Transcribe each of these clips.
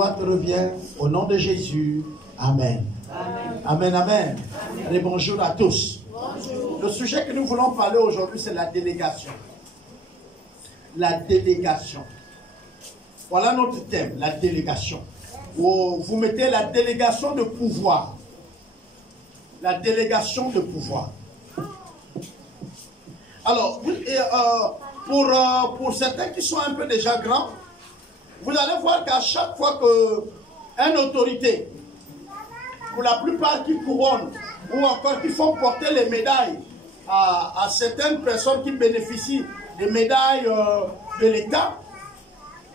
gloire te revient. Au nom de Jésus. Amen. Amen. Amen, amen. Amen. Et bonjour à tous. Bonjour. Le sujet que nous voulons parler aujourd'hui, c'est la délégation. La délégation. Voilà notre thème, la délégation. Vous mettez la délégation de pouvoir. La délégation de pouvoir. Alors, pour certains qui sont un peu déjà grands, vous allez voir qu'à chaque fois qu'une autorité, pour la plupart qui couronnent ou encore qui font porter les médailles à certaines personnes qui bénéficient des médailles de l'État,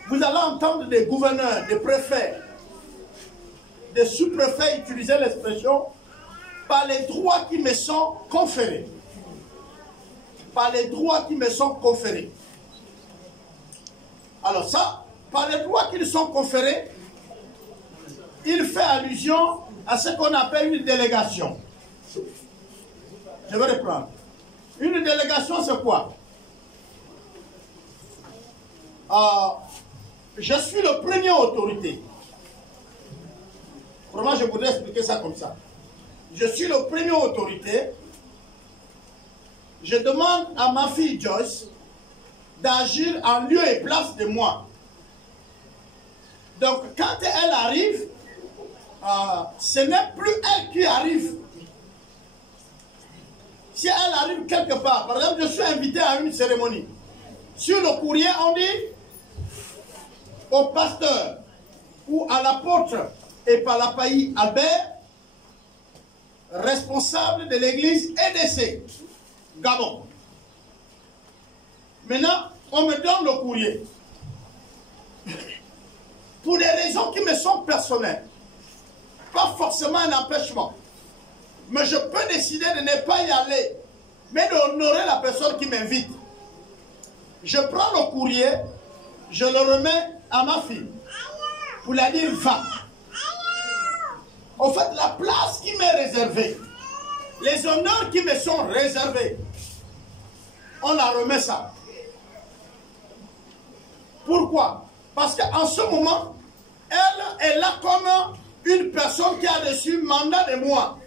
vous allez entendre des gouverneurs, des préfets, des sous-préfets utiliser l'expression par les droits qui me sont conférés. Par les droits qui me sont conférés. Alors ça, par les droits qui me sont conférés, il fait allusion à ce qu'on appelle une délégation. Je vais reprendre. Une délégation, c'est quoi? Je suis le premier autorité. Vraiment, je voudrais expliquer ça comme ça. Je suis le premier autorité. Je demande à ma fille Joyce d'agir en lieu et place de moi. Donc, quand elle arrive, ce n'est plus elle qui arrive. Si elle arrive quelque part, par exemple, je suis invité à une cérémonie. Sur le courrier, on dit au pasteur ou à l'apôtre et par la pays Albert, responsable de l'église EDC, Gabon. Maintenant, on me donne le courrier. Pour des raisons qui me sont personnelles. Pas forcément un empêchement. Mais je peux décider de ne pas y aller, mais d'honorer la personne qui m'invite. Je prends le courrier, je le remets à ma fille. Pour la dire, va. En fait, la place qui m'est réservée, les honneurs qui me sont réservés, on la remet ça. Pourquoi? Parce qu'en ce moment, elle est là comme une personne qui a reçu mandat de moi.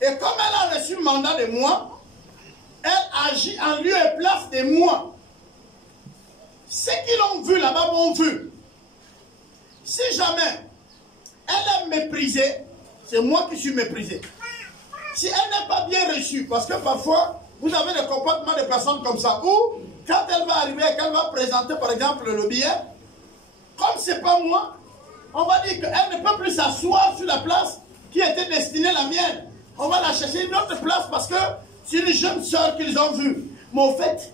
Et comme elle a reçu mandat de moi, elle agit en lieu et place de moi. Ceux qui l'ont vu là-bas m'ont vu. Si jamais elle est méprisée, c'est moi qui suis méprisé. Si elle n'est pas bien reçue, parce que parfois, vous avez des comportements de personnes comme ça, où quand elle va arriver et qu'elle va présenter par exemple le billet, comme ce n'est pas moi, on va dire qu'elle ne peut plus s'asseoir sur la place qui était destinée à la mienne. On va la chercher une autre place parce que c'est une jeune soeur qu'ils ont vue. Mais en fait,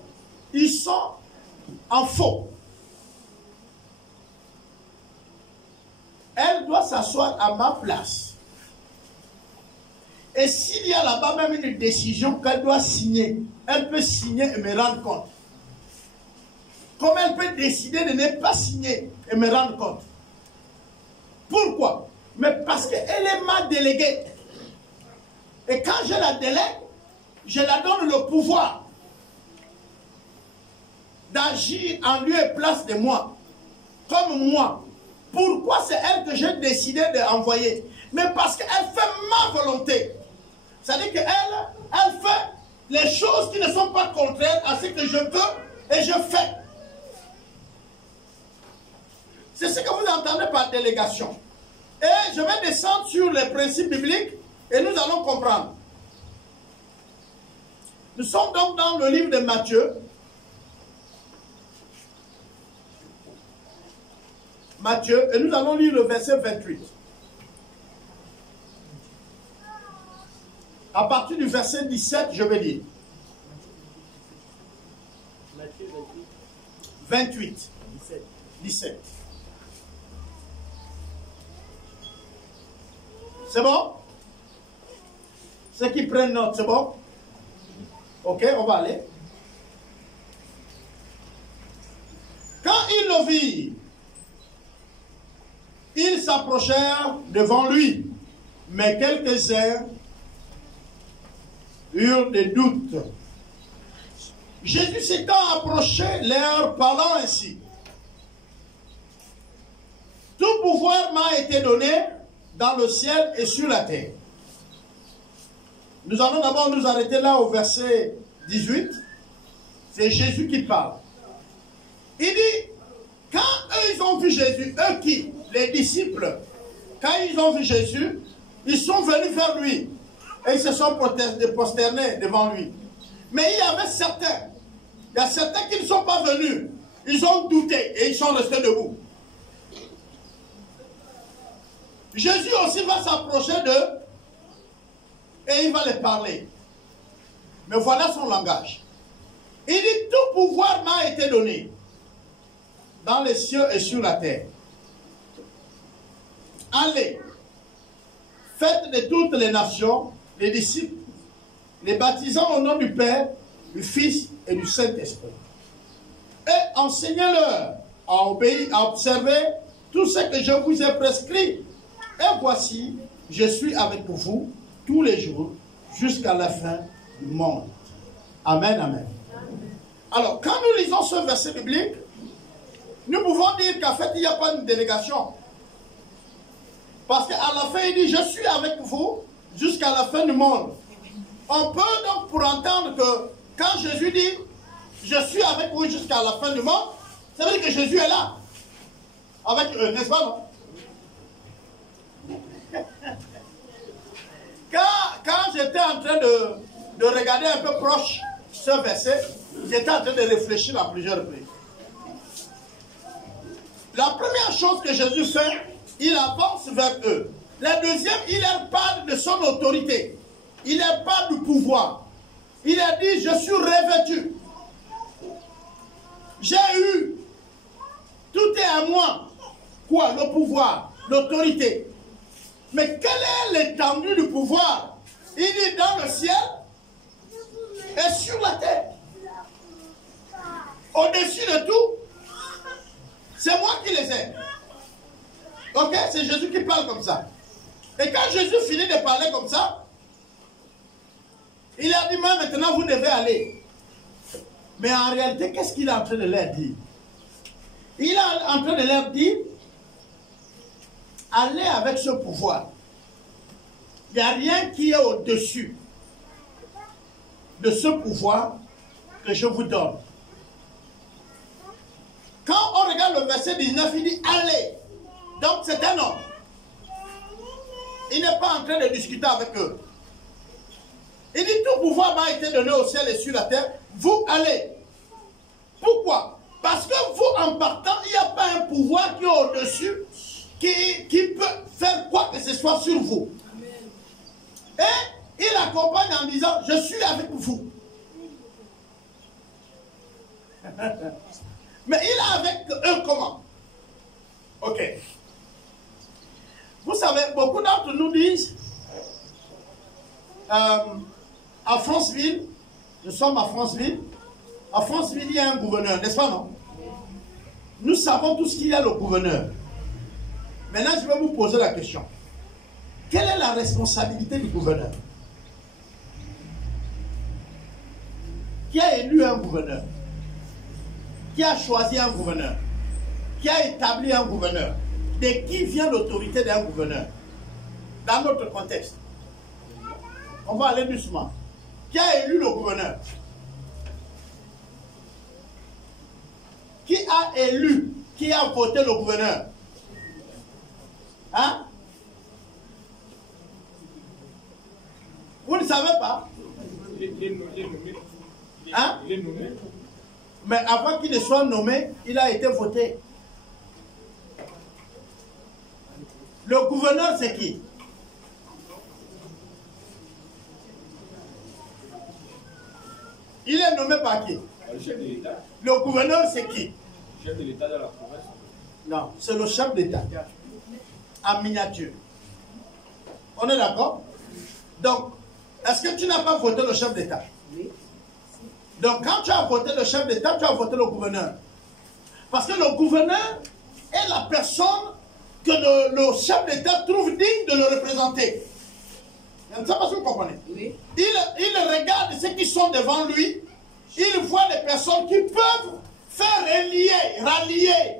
ils sont en faux. Elle doit s'asseoir à ma place. Et s'il y a là-bas même une décision qu'elle doit signer, elle peut signer et me rendre compte. Comme elle peut décider de ne pas signer et me rendre compte. Pourquoi? Mais parce qu'elle est ma déléguée. Et quand je la délègue, je la donne le pouvoir d'agir en lieu et place de moi. Comme moi. Pourquoi c'est elle que j'ai décidé d'envoyer? Mais parce qu'elle fait ma volonté. C'est-à-dire qu'elle fait les choses qui ne sont pas contraires à ce que je veux et je fais. C'est ce que vous entendez par délégation. Et je vais descendre sur les principes bibliques et nous allons comprendre. Nous sommes donc dans le livre de Matthieu. Matthieu, et nous allons lire le verset 28. À partir du verset 17, je vais lire. Matthieu 28. 17. C'est bon? Ceux qui prennent note, c'est bon? Ok, on va aller. Quand ils le virent, ils s'approchèrent devant lui, mais quelques-uns eurent des doutes. Jésus s'étant approché, leur parlant ainsi. pouvoir m'a été donné dans le ciel et sur la terre. Nous allons d'abord nous arrêter là au verset 18. C'est Jésus qui parle. Il dit, quand eux ils ont vu Jésus, eux qui? Les disciples. Quand ils ont vu Jésus, ils sont venus vers lui. Et ils se sont prosternés devant lui. Mais il y avait certains. Il y a certains qui ne sont pas venus. Ils ont douté et ils sont restés debout. Jésus aussi va s'approcher d'eux et il va les parler. Mais voilà son langage. Il dit, tout pouvoir m'a été donné dans les cieux et sur la terre. Allez, faites de toutes les nations les disciples, les baptisant au nom du Père, du Fils et du Saint-Esprit. Et enseignez-leur à obéir, à observer tout ce que je vous ai prescrit. Et voici, je suis avec vous tous les jours jusqu'à la fin du monde. Amen, amen. Alors, quand nous lisons ce verset biblique, nous pouvons dire qu'en fait, il n'y a pas une délégation. Parce qu'à la fin, il dit, je suis avec vous jusqu'à la fin du monde. On peut donc pour entendre que quand Jésus dit, je suis avec vous jusqu'à la fin du monde, ça veut dire que Jésus est là. Avec eux, n'est-ce pas, non? Quand j'étais en train de regarder un peu proche ce verset, j'étais en train de réfléchir à plusieurs reprises. La première chose que Jésus fait, il avance vers eux. La deuxième, il leur parle de son autorité. Il leur parle du pouvoir. Il a dit, je suis revêtu. J'ai eu. Tout est à moi. Quoi? Le pouvoir, l'autorité. Mais quelle est l'étendue du pouvoir? Il dit dans le ciel et sur la terre. Au-dessus de tout, c'est moi qui les ai. Ok? C'est Jésus qui parle comme ça. Et quand Jésus finit de parler comme ça, il a dit, moi maintenant vous devez aller. Mais en réalité, qu'est-ce qu'il est en train de leur dire? Il est en train de leur dire, allez avec ce pouvoir. Il n'y a rien qui est au-dessus de ce pouvoir que je vous donne. Quand on regarde le verset 19, il dit allez. Donc c'est un homme. Il n'est pas en train de discuter avec eux. Il dit tout pouvoir m'a été donné au ciel et sur la terre. Vous allez. Pourquoi? Parce que vous en partant, il n'y a pas un pouvoir qui est au-dessus qui peut faire quoi que ce soit sur vous. Et il accompagne en disant je suis avec vous. Mais il est avec eux comment? Ok. Vous savez, beaucoup d'entre nous disent à Franceville, nous sommes à Franceville. À Franceville, il y a un gouverneur, n'est-ce pas, non? Nous savons tout ce qu'il y a le gouverneur. Maintenant, je vais vous poser la question. Quelle est la responsabilité du gouverneur? Qui a élu un gouverneur? Qui a choisi un gouverneur? Qui a établi un gouverneur? De qui vient l'autorité d'un gouverneur? Dans notre contexte. On va aller doucement. Qui a élu le gouverneur? Qui a élu? Qui a voté le gouverneur? Hein? Vous ne savez pas? Hein? Il est nommé. Mais avant qu'il ne soit nommé, il a été voté. Le gouverneur, c'est qui? Il est nommé par qui? Le chef de l'État. Le gouverneur, c'est qui? Le chef de l'État de la province. Non, c'est le chef d'État. En miniature. On est d'accord? Donc, est-ce que tu n'as pas voté le chef d'État? Oui. Donc, quand tu as voté le chef d'État, tu as voté le gouverneur. Parce que le gouverneur est la personne que le chef d'État trouve digne de le représenter. Je ne sais pas si vous comprenez. Oui. Il regarde ceux qui sont devant lui. Il voit les personnes qui peuvent faire rallier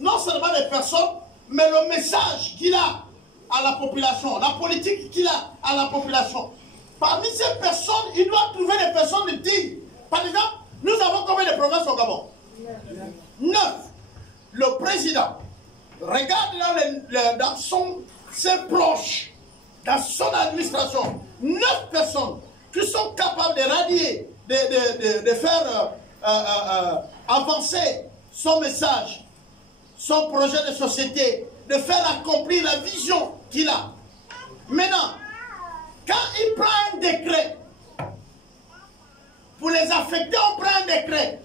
non seulement les personnes, mais le message qu'il a à la population, la politique qu'il a à la population. Parmi ces personnes, il doit trouver des personnes dignes. Par exemple, nous avons combien de provinces au Gabon? 9. Le président regarde dans ses proches, dans son administration, 9 personnes qui sont capables de radier, de faire avancer son message, son projet de société, de faire accomplir la vision qu'il a. Maintenant, quand il prend un décret, pour les affecter, on prend un décret.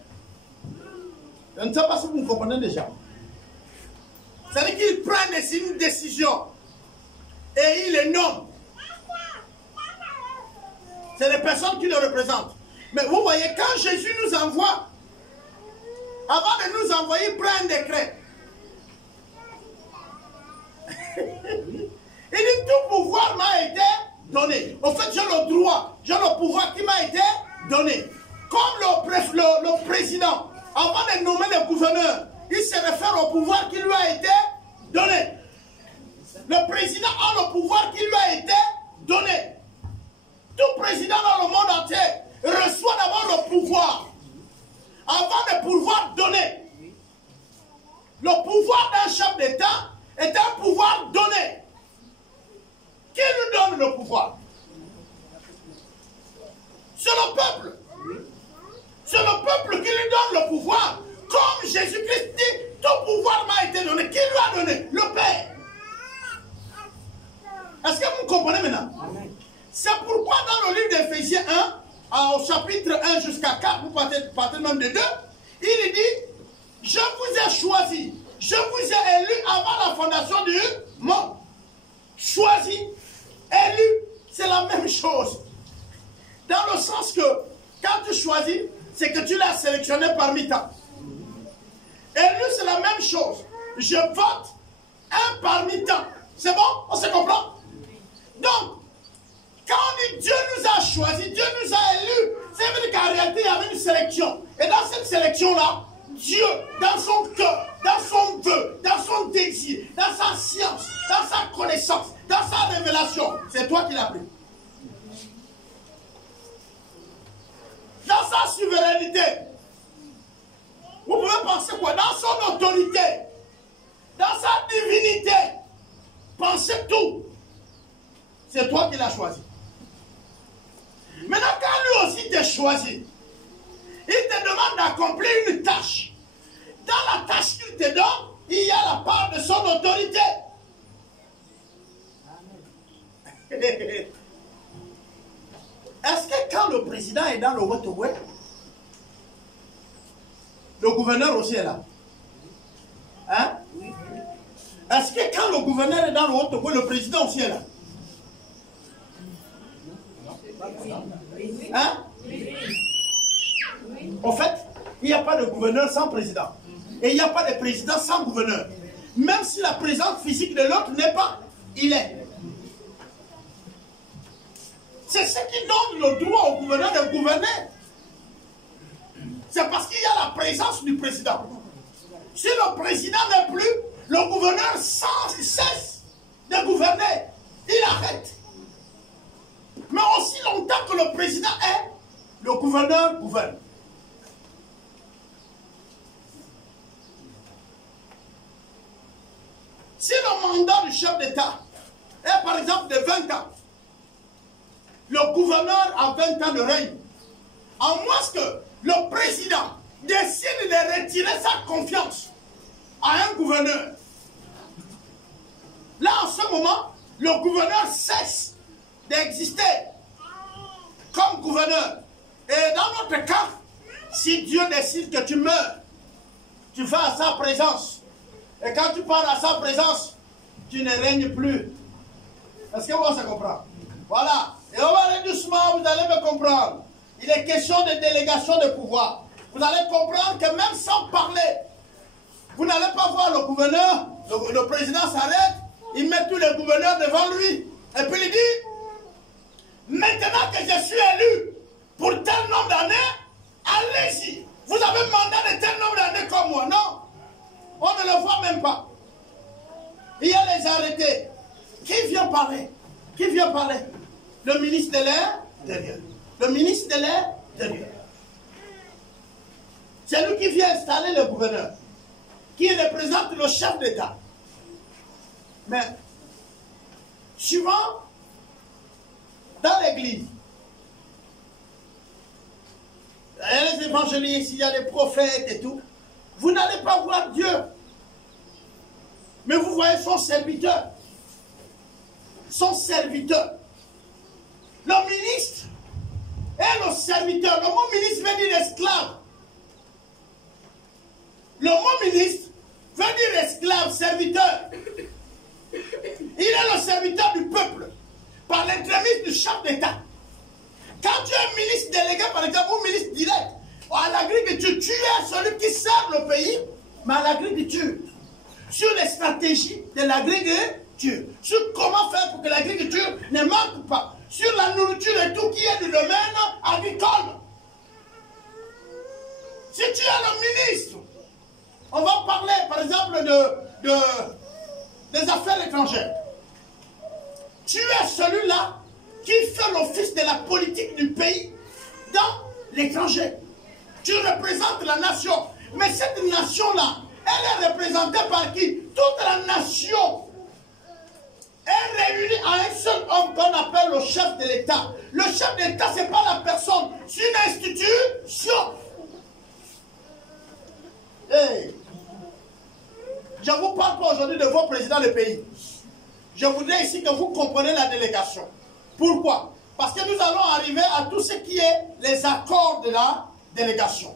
Je ne sais pas si vous me comprenez déjà. C'est-à-dire qu'il prend une décision et il les nomme. C'est les personnes qui le représentent. Mais vous voyez, quand Jésus nous envoie, avant de nous envoyer, il prend un décret. Il dit, tout pouvoir m'a été donné. En fait, j'ai le droit, j'ai le pouvoir qui m'a été donné. Comme le président, avant de nommer le gouverneur, il se réfère au pouvoir qui lui a été donné. Le président a le pouvoir qui lui a été donné. Tout président dans le monde entier reçoit d'abord le pouvoir avant de pouvoir donner. Le pouvoir d'un chef d'État est un pouvoir donné. Qui nous donne le pouvoir? C'est le peuple. C'est le peuple qui lui donne le pouvoir. Comme Jésus-Christ dit, tout pouvoir m'a été donné. Qui lui a donné? Le Père. Est-ce que vous comprenez maintenant? C'est pourquoi dans le livre d'Éphésiens 1, au chapitre 1 jusqu'à 4, vous partez même de 2, il dit, je vous ai choisi, je vous ai élu avant la fondation du monde. Choisi, élu, c'est la même chose. Dans le sens que, quand tu choisis, c'est que tu l'as sélectionné parmi tant. Élu, c'est la même chose. Je vote un parmi tant. C'est bon? On se comprend? Donc, quand on dit Dieu nous a choisis, Dieu nous a élus, c'est vrai qu'en réalité, il y avait une sélection. Et dans cette sélection-là, Dieu, dans son cœur, dans son vœu, dans son désir, dans sa science, dans sa connaissance, dans sa révélation, c'est toi qui l'as pris. Dans sa souveraineté, vous pouvez penser quoi? Dans son autorité, dans sa divinité, pensez tout. C'est toi qui l'as choisi. Maintenant, quand lui aussi t'a choisi, il te demande d'accomplir une tâche. Dans la tâche qu'il te donne, il y a la part de son autorité. Est-ce que quand le président est dans le Haut-Togo, le gouverneur aussi est là? Hein? Est-ce que quand le gouverneur est dans le Haut-Togo, le président aussi est là? Hein? En fait, il n'y a pas de gouverneur sans président. Et il n'y a pas de président sans gouverneur. Même si la présence physique de l'autre n'est pas, il est. C'est ce qui donne le droit au gouverneur de gouverner. C'est parce qu'il y a la présence du président. Si le président n'est plus, le gouverneur cesse de gouverner. Il arrête. Mais aussi longtemps que le président est, le gouverneur gouverne. Si le mandat du chef d'État est par exemple de 20 ans, le gouverneur a 20 ans de règne, en moins que le président décide de retirer sa confiance à un gouverneur, là en ce moment, le gouverneur cesse d'exister comme gouverneur. Et dans notre cas, si Dieu décide que tu meurs, tu vas à sa présence. Et quand tu pars à sa présence, tu ne règnes plus. Est-ce que vous se comprenez? Voilà. Et on va aller doucement, vous allez me comprendre. Il est question de délégation de pouvoir. Vous allez comprendre que même sans parler, vous n'allez pas voir le gouverneur, le président s'arrête, il met tous les gouverneurs devant lui. Et puis il dit, maintenant que je suis élu pour tel nombre d'années, allez-y. Vous avez mandat de tel nombre d'années comme moi, non? On ne le voit même pas. Il y a les arrêtés. Qui vient parler? Qui vient parler? Le ministre de l'Intérieur. Le ministre de l'Intérieur. C'est lui qui vient installer le gouverneur, qui représente le chef d'État. Mais, souvent, dans l'église, il y a les évangélistes, il y a les prophètes et tout. Vous n'allez pas voir Dieu. Mais vous voyez son serviteur. Son serviteur. Le ministre est le serviteur. Le mot ministre veut dire esclave. Le mot ministre veut dire esclave, serviteur. Il est le serviteur du peuple par l'intermédiaire du chef d'État. Quand tu es ministre délégué, par exemple, ou ministre direct, à l'agriculture, tu es celui qui sert le pays, mais à l'agriculture. Sur les stratégies de l'agriculture, sur comment faire pour que l'agriculture ne manque pas, sur la nourriture et tout qui est du domaine agricole. Si tu es le ministre, on va parler par exemple des affaires étrangères. Tu es celui-là qui fait l'office de la politique du pays dans l'étranger. Tu représentes la nation. Mais cette nation-là, elle est représentée par qui? Toute la nation est réunie à un seul homme qu'on appelle le chef de l'État. Le chef d'État, ce n'est pas la personne, c'est une institution. Hey. Je ne vous parle pas aujourd'hui de vos présidents de pays. Je voudrais ici que vous compreniez la délégation. Pourquoi? Parce que nous allons arriver à tout ce qui est les accords de la délégation.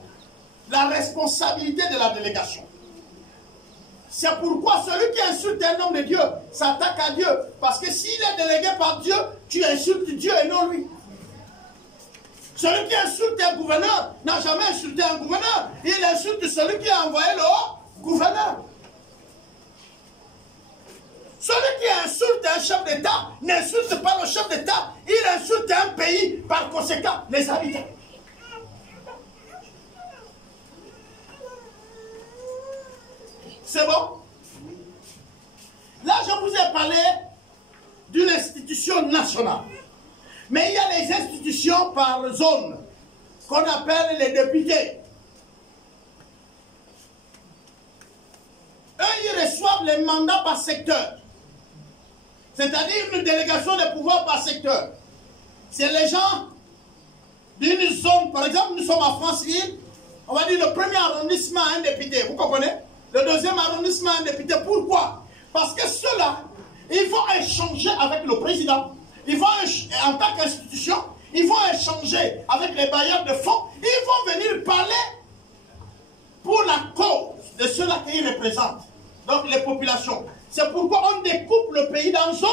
La responsabilité de la délégation. C'est pourquoi celui qui insulte un homme de Dieu s'attaque à Dieu. Parce que s'il est délégué par Dieu, tu insultes Dieu et non lui. Celui qui insulte un gouverneur n'a jamais insulté un gouverneur. Il insulte celui qui a envoyé le gouverneur. Celui qui insulte un chef d'État n'insulte pas le chef d'État, il insulte un pays, par conséquent, les habitants. C'est bon? Là, je vous ai parlé d'une institution nationale. Mais il y a les institutions par zone, qu'on appelle les députés. Eux, ils reçoivent les mandats par secteur. C'est-à-dire une délégation de pouvoir par secteur. C'est les gens d'une zone. Par exemple, nous sommes à France-Ville. On va dire le premier arrondissement a un député. Vous comprenez? Le deuxième arrondissement a un député. Pourquoi? Parce que ceux-là, ils vont échanger avec le président. Ils vont, en tant qu'institution, ils vont échanger avec les bailleurs de fonds. Ils vont venir parler pour la cause de ceux-là qu'ils représentent. Donc les populations. C'est pourquoi on découpe le pays dans zones.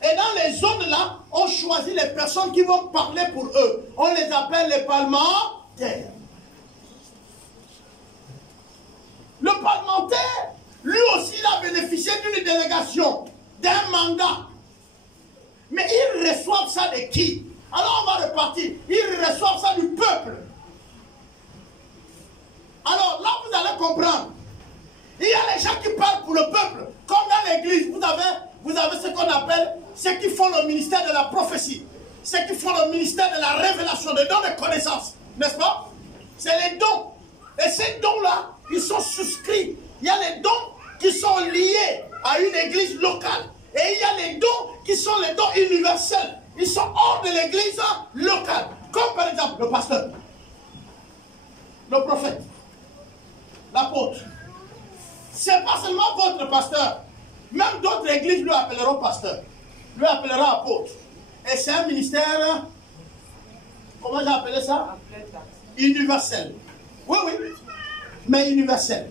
Et dans les zones-là, on choisit les personnes qui vont parler pour eux. On les appelle les parlementaires. Le parlementaire, lui aussi, il a bénéficié d'une délégation, d'un mandat. Mais ils reçoivent ça de qui? Alors on va repartir. Ils reçoivent ça du peuple. Alors là, vous allez comprendre. Il y a les gens qui parlent pour le peuple. Comme dans l'église, vous avez ce qu'on appelle ceux qui font le ministère de la prophétie. Ceux qui font le ministère de la révélation, des dons de connaissances. N'est-ce pas? C'est les dons. Et ces dons-là, ils sont souscrits. Il y a les dons qui sont liés à une église locale. Et il y a les dons qui sont les dons universels. Ils sont hors de l'église locale. Comme par exemple le pasteur, le prophète, l'apôtre. C'est pas seulement votre pasteur. Même d'autres églises lui appelleront pasteur. Lui appellera apôtre. Et c'est un ministère, comment j'ai appelé ça? Universel. Oui, oui. Mais universel.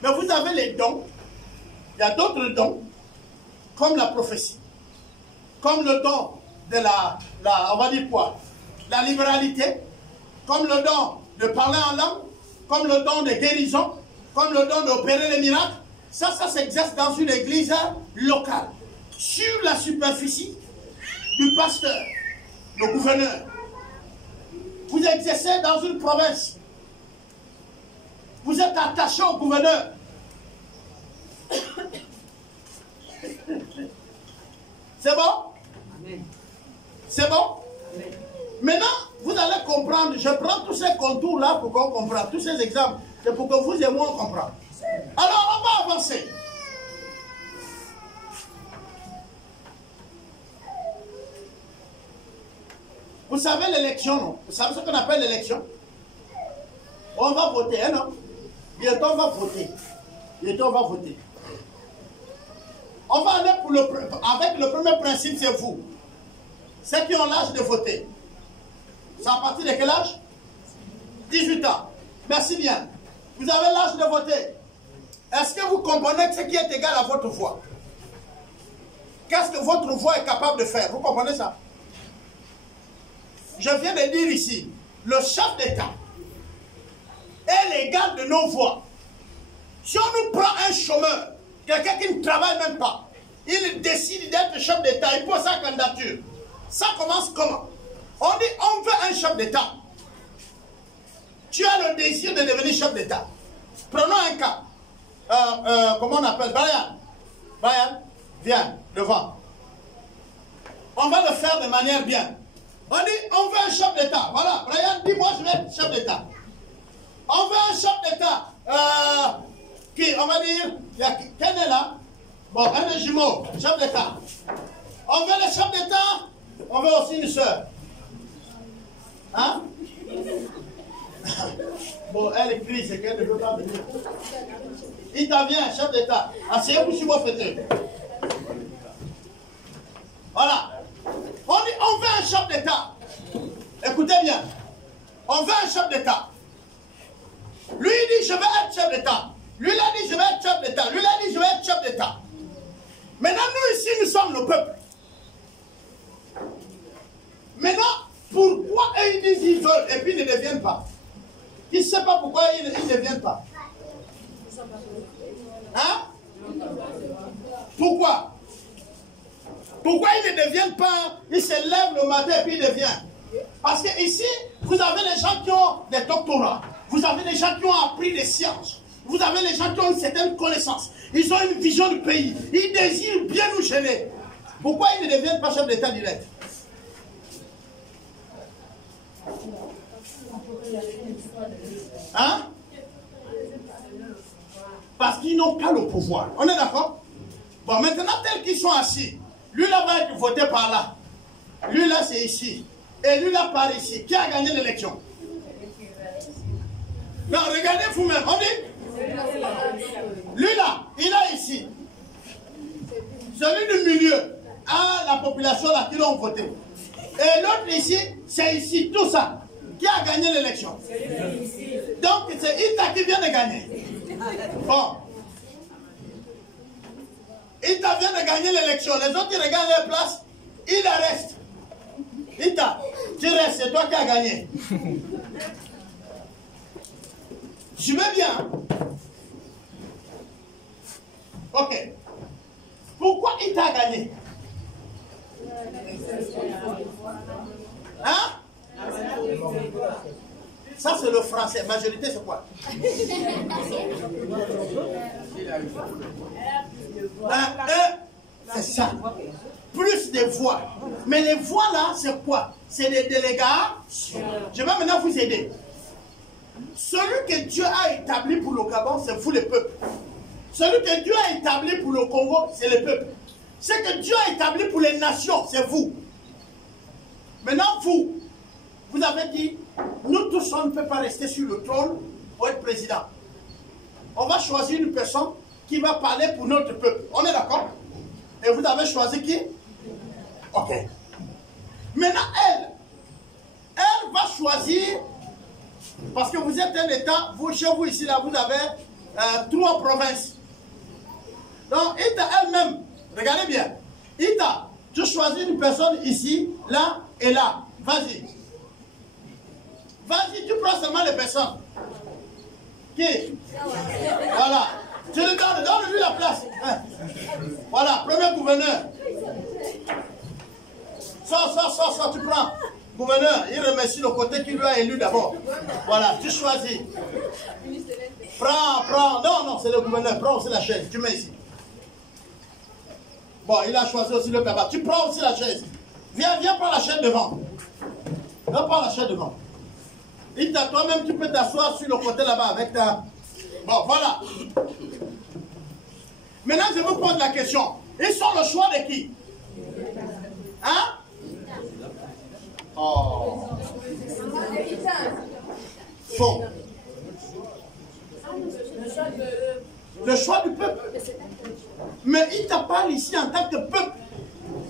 Mais vous avez les dons. Il y a d'autres dons, comme la prophétie, comme le don de on va dire quoi? La libéralité, comme le don de parler en langue, comme le don de guérison, comme le don d'opérer les miracles. Ça s'exerce dans une église locale, sur la superficie du pasteur, le gouverneur. Vous exercez dans une province. Vous êtes attaché au gouverneur. C'est bon? C'est bon? Maintenant, vous allez comprendre. Je prends tous ces contours-là pour qu'on comprenne. Tous ces exemples. C'est pour que vous et moi on comprenne. Alors, on va avancer. Vous savez l'élection, non? Vous savez ce qu'on appelle l'élection? On va voter, hein, non? Bientôt, on va voter. Bientôt, on va voter. On va aller avec le premier principe, c'est vous. Ceux qui ont l'âge de voter. C'est à partir de quel âge? 18 ans. Merci bien. Vous avez l'âge de voter. Est-ce que vous comprenez ce qui est égal à votre voix? Qu'est-ce que votre voix est capable de faire? Vous comprenez ça? Je viens de dire ici, le chef d'État est l'égal de nos voix. Si on nous prend un chômeur, quelqu'un qui ne travaille même pas, il décide d'être chef d'État, il pose sa candidature. Ça commence comment? On dit, on veut un chef d'État. Tu as le désir de devenir chef d'État. Prenons un cas. Comment on appelle? Brian. Brian, viens, devant. On va le faire de manière bien. On dit, on veut un chef d'État. Voilà, Brian, dis-moi, je vais être chef d'État. On veut un chef d'État. Qui, on va dire, il y a qui est là? Bon, un des jumeaux, chef d'État. On veut le chef d'État, on veut aussi une soeur. Hein? Bon, elle crie, c'est qu'elle ne veut pas venir. Il t'en vient, chef d'État. Asseyez-vous sur vos fauteuils. Voilà. On dit, on veut un chef d'État. Écoutez bien. On veut un chef d'État. Lui, il dit, je vais être chef d'État. Lui, il a dit, je vais être chef d'État. Lui, il a dit, je vais être chef d'État. Maintenant, nous, ici, nous sommes le peuple. Maintenant, pourquoi ils disent qu'ils veulent et puis ils ne deviennent pas? Ils ne savent pas pourquoi ils ne viennent pas. Hein? Pourquoi? Pourquoi ils ne deviennent pas? Ils se lèvent le matin et puis ils deviennent. Parce que ici, vous avez les gens qui ont des doctorats. Vous avez les gens qui ont appris des sciences. Vous avez les gens qui ont une certaine connaissance. Ils ont une vision du pays. Ils désirent bien nous gêner. Pourquoi ils ne deviennent pas chefs d'État direct? Hein? Parce qu'ils n'ont pas le pouvoir. On est d'accord? Bon, maintenant, tels qu'ils sont assis, lui là va être voté par là. Lui là, c'est ici. Et lui là, par ici. Qui a gagné l'élection? Non, regardez vous-même. On dit? Lui là, il est ici. Celui du milieu a la population là qui l'ont voté. Et l'autre ici, c'est ici, tout ça. Qui a gagné l'élection? Donc, c'est Ita qui vient de gagner. Bon. Ita vient de gagner l'élection. Les autres, ils regardent leur place. Il reste. Ita, tu restes, c'est toi qui as gagné. Je veux bien. Ok. Pourquoi Ita a gagné? Hein? Ça, c'est le français. Majorité, c'est quoi? C'est ça. Plus de voix. Mais les voix là, c'est quoi? C'est des délégats. Je vais maintenant vous aider. Celui que Dieu a établi pour le Gabon, c'est vous le peuple. Celui que Dieu a établi pour le Congo, c'est le peuple. Ce que Dieu a établi pour les nations, c'est vous. Maintenant, vous avez dit, nous tous, on ne peut pas rester sur le trône pour être président. On va choisir une personne qui va parler pour notre peuple. On est d'accord? Et vous avez choisi qui? Ok. Maintenant, elle va choisir, parce que vous êtes un État, vous, chez vous ici, là, vous avez 3 provinces. Donc, Ita elle-même, regardez bien. Ita, tu choisis une personne ici, là et là. Vas-y. Vas-y, tu prends seulement les personnes. Qui? Voilà. Tu le donnes, donne-lui la place. Voilà, premier gouverneur. Sors, tu prends. Gouverneur, il remercie le côté qu'il lui a élu d'abord. Voilà, tu choisis. Prends. Non, non, c'est le gouverneur. Prends aussi la chaise. Tu mets ici. Bon, il a choisi aussi le tabac. Tu prends aussi la chaise. Viens prendre la chaise devant. Viens prendre la chaise devant. Et toi-même, tu peux t'asseoir sur le côté là-bas avec ta... Bon, voilà. Maintenant, je vous pose la question. Ils sont le choix de qui? Hein? Oh. Faux. Le choix du peuple. Mais il te parle ici en tant que peuple.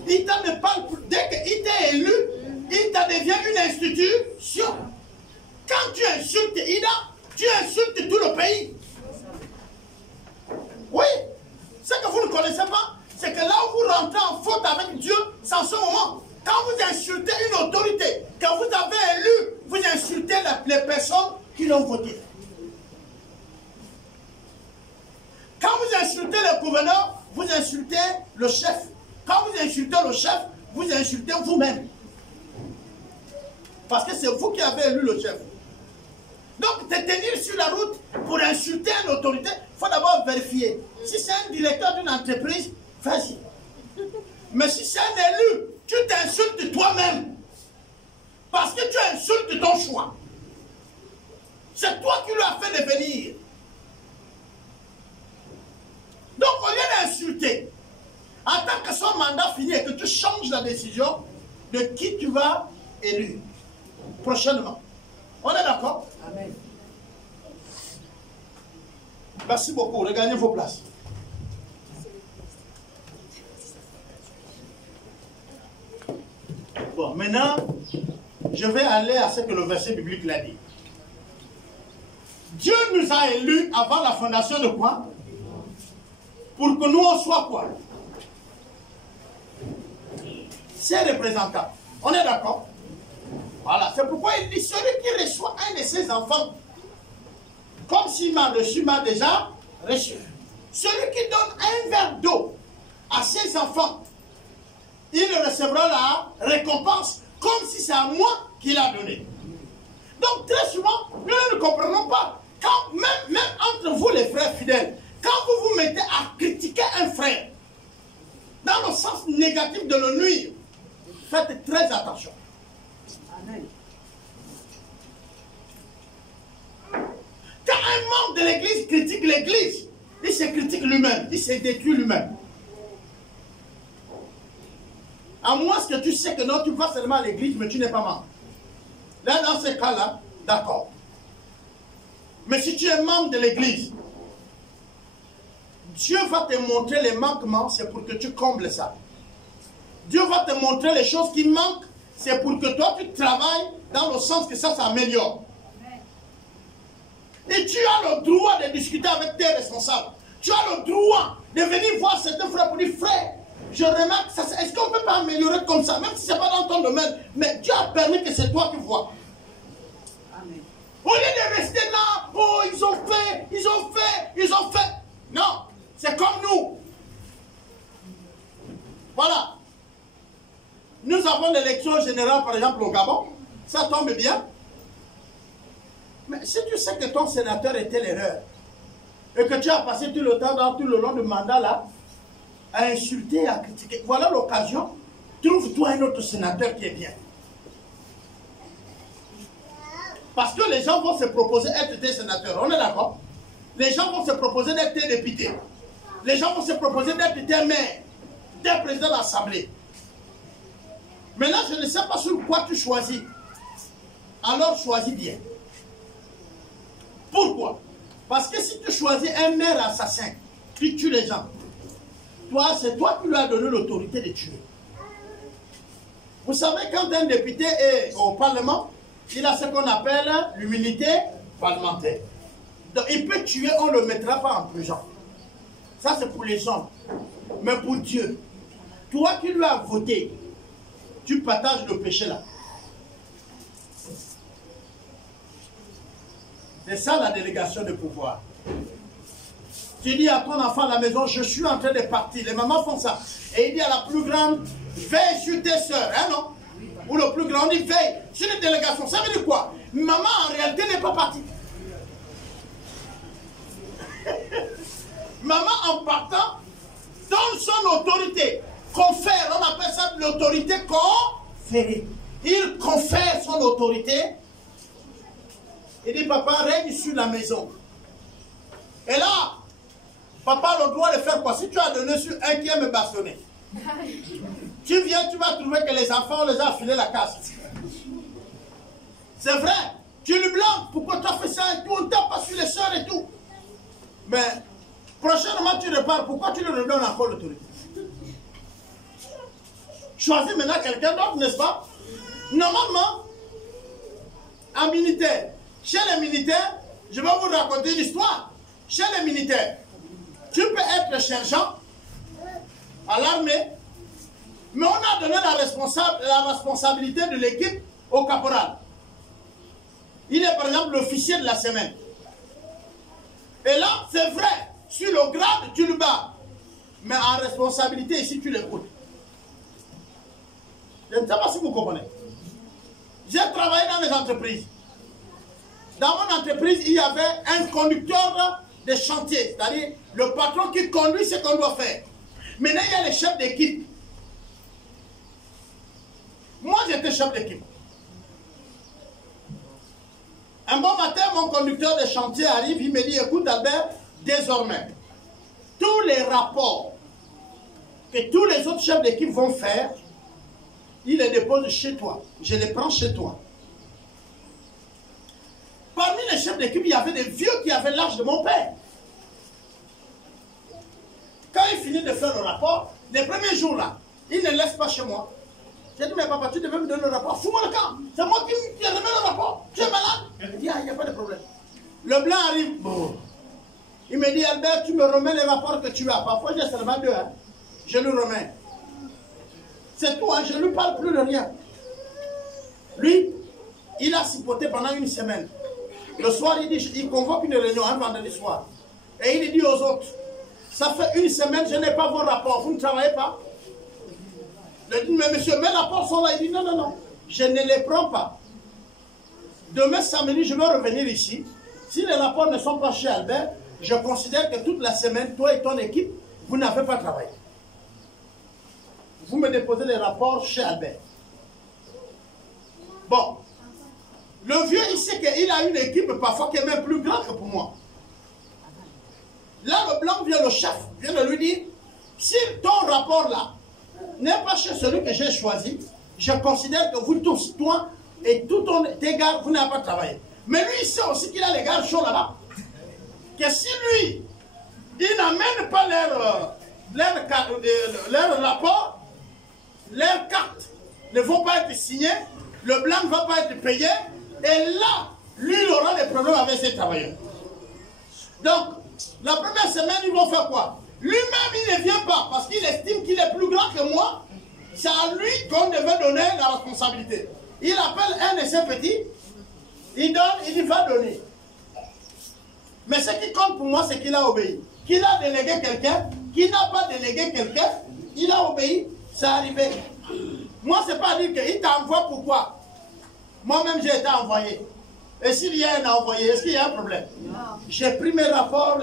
Il te parle, dès qu'il t'est élu, il te devient une institution. Quand tu insultes Ida, tu insultes tout le pays. Oui. Ce que vous ne connaissez pas, c'est que là où vous rentrez en faute avec Dieu, c'est en ce moment. Quand vous insultez une autorité, quand vous avez élu, vous insultez les personnes qui l'ont voté. Quand vous insultez le gouverneur, vous insultez le chef. Quand vous insultez le chef, vous insultez vous-même. Parce que c'est vous qui avez élu le chef. Donc, te tenir sur la route pour insulter une autorité, il faut d'abord vérifier. Si c'est un directeur d'une entreprise, vas-y. Mais si c'est un élu, tu t'insultes toi-même. Parce que tu insultes ton choix. C'est toi qui l'as fait devenir. Donc, au lieu d'insulter, en tant que son mandat fini et que tu changes la décision de qui tu vas élire prochainement. On est d'accord? Amen. Merci beaucoup. Regagnez vos places. Bon, maintenant, je vais aller à ce que le verset biblique l'a dit. Dieu nous a élus avant la fondation de quoi? Pour que nous on soit quoi? Ses représentants. On est d'accord? Voilà, c'est pourquoi il dit celui qui reçoit un de ses enfants, comme s'il m'a reçu, m'a déjà reçu. Celui qui donne un verre d'eau à ses enfants, il recevra la récompense comme si c'est à moi qu'il a donné. Donc très souvent, nous ne comprenons pas. Quand, même entre vous les frères fidèles, quand vous vous mettez à critiquer un frère, dans le sens négatif de le nuire, faites très attention. Amen. Quand un membre de l'église critique l'église, il se critique lui-même, il se détruit lui-même. À moins que tu sais que non, tu vas seulement à l'église, mais tu n'es pas membre. Là, dans ce cas-là, d'accord. Mais si tu es membre de l'église, Dieu va te montrer les manquements, c'est pour que tu combles ça. Dieu va te montrer les choses qui manquent, c'est pour que toi tu travailles dans le sens que ça s'améliore. Et tu as le droit de discuter avec tes responsables. Tu as le droit de venir voir certains frères pour dire, frère, je remarque, est-ce qu'on ne peut pas améliorer comme ça, même si ce n'est pas dans ton domaine, mais Dieu a permis que c'est toi qui vois. Amen. Au lieu de rester là, oh, ils ont fait. Non, c'est comme nous. Voilà. Nous avons l'élection générale, par exemple, au Gabon. Ça tombe bien. Mais si tu sais que ton sénateur était l'erreur, et que tu as passé tout le temps, tout le long du mandat là, à insulter, à critiquer, voilà l'occasion, trouve-toi un autre sénateur qui est bien. Parce que les gens vont se proposer d'être tes sénateurs, on est d'accord? Les gens vont se proposer d'être tes députés. Les gens vont se proposer d'être tes maires, tes présidents d'assemblée. Maintenant, je ne sais pas sur quoi tu choisis. Alors, choisis bien. Pourquoi? Parce que si tu choisis un maire assassin qui tue les gens, toi, c'est toi qui lui as donné l'autorité de tuer. Vous savez, quand un député est au Parlement, il a ce qu'on appelle l'immunité parlementaire. Donc, il peut tuer, on ne le mettra pas en prison. Ça, c'est pour les gens. Mais pour Dieu, toi qui lui as voté, tu partages le péché là. C'est ça la délégation de pouvoir. Tu dis à ton enfant à la maison, je suis en train de partir. Les mamans font ça. Et il dit à la plus grande, veille sur tes soeurs. Hein, non? Ou le plus grand dit, veille sur les délégations. Ça veut dire quoi? Maman en réalité n'est pas partie. Maman, en partant, donne son autorité. Confère, on appelle ça l'autorité conférée. Il confère son autorité. Il dit, papa, règne sur la maison. Et là, papa a le droit de faire quoi? Si tu as donné sur un qui aime bastonner, tu viens, tu vas trouver que les enfants, on les a affilé la casse. C'est vrai. Tu lui blâmes. Pourquoi tu as fait ça et tout? On ne tape pas sur les soeurs et tout. Mais, prochainement, tu repars. Pourquoi tu lui redonnes encore l'autorité? Choisis maintenant quelqu'un d'autre, n'est-ce pas? Normalement, en militaire, chez les militaires, je vais vous raconter une histoire. Chez les militaires, tu peux être sergent à l'armée, mais on a donné la responsabilité de l'équipe au caporal. Il est par exemple l'officier de la semaine. Et là, c'est vrai, sur le grade, tu le bats. Mais en responsabilité, ici, tu l'écoutes. Je ne sais pas si vous comprenez. J'ai travaillé dans les entreprises. Dans mon entreprise, il y avait un conducteur de chantier, c'est-à-dire le patron qui conduit ce qu'on doit faire. Maintenant, il y a les chefs d'équipe. Moi, j'étais chef d'équipe. Un bon matin, mon conducteur de chantier arrive, il me dit, écoute Albert, désormais, tous les rapports que tous les autres chefs d'équipe vont faire, ils les déposent chez toi. Je les prends chez toi. Parmi les chefs d'équipe, il y avait des vieux qui avaient l'âge de mon père. Quand il finit de faire le rapport, les premiers jours là, il ne laisse pas chez moi. J'ai dit, mais papa, tu devais me donner le rapport. Fous-moi le camp. C'est moi qui remets le rapport. Tu es malade? Il dit, ah, il n'y a pas de problème. Le blanc arrive. Bon. Il me dit, Albert, tu me remets les rapports que tu as. Parfois, j'ai seulement deux. Hein. Je lui remets. C'est tout, hein. Je ne lui parle plus de rien. Lui, il a sipoté pendant une semaine. Le soir, il convoque une réunion un vendredi soir. Et il dit aux autres, ça fait une semaine, je n'ai pas vos rapports. Vous ne travaillez pas? Je dis, mais monsieur, mes rapports sont là. Il dit, non, non, non, je ne les prends pas. Demain samedi, je vais revenir ici. Si les rapports ne sont pas chez Albert, je considère que toute la semaine, toi et ton équipe, vous n'avez pas travaillé. Vous me déposez les rapports chez Albert. Bon. Le vieux, il sait qu'il a une équipe parfois qui est même plus grande que pour moi. Là, le blanc vient, le chef, vient de lui dire, si ton rapport là n'est pas chez celui que j'ai choisi, je considère que vous tous, toi et tous tes gars, vous n'avez pas travaillé. Mais lui, il sait aussi qu'il a les gars chauds là-bas. Que si lui, il n'amène pas leur rapport, leurs cartes ne vont pas être signées, le blanc ne va pas être payé, et là, lui, il aura des problèmes avec ses travailleurs. Donc, la première semaine, ils vont faire quoi? Lui-même, il ne vient pas parce qu'il estime qu'il est plus grand que moi. C'est à lui qu'on devait donner la responsabilité. Il appelle un de ses petits, il donne, il dit va donner. Mais ce qui compte pour moi, c'est qu'il a obéi. Qu'il a délégué quelqu'un, qu'il n'a pas délégué quelqu'un, il a obéi, c'est arrivé. Moi, ce n'est pas dire qu'il t'envoie pourquoi. Moi-même, j'ai été envoyé. Et s'il y a un envoyé, est-ce qu'il y a un problème? J'ai pris mes rapports,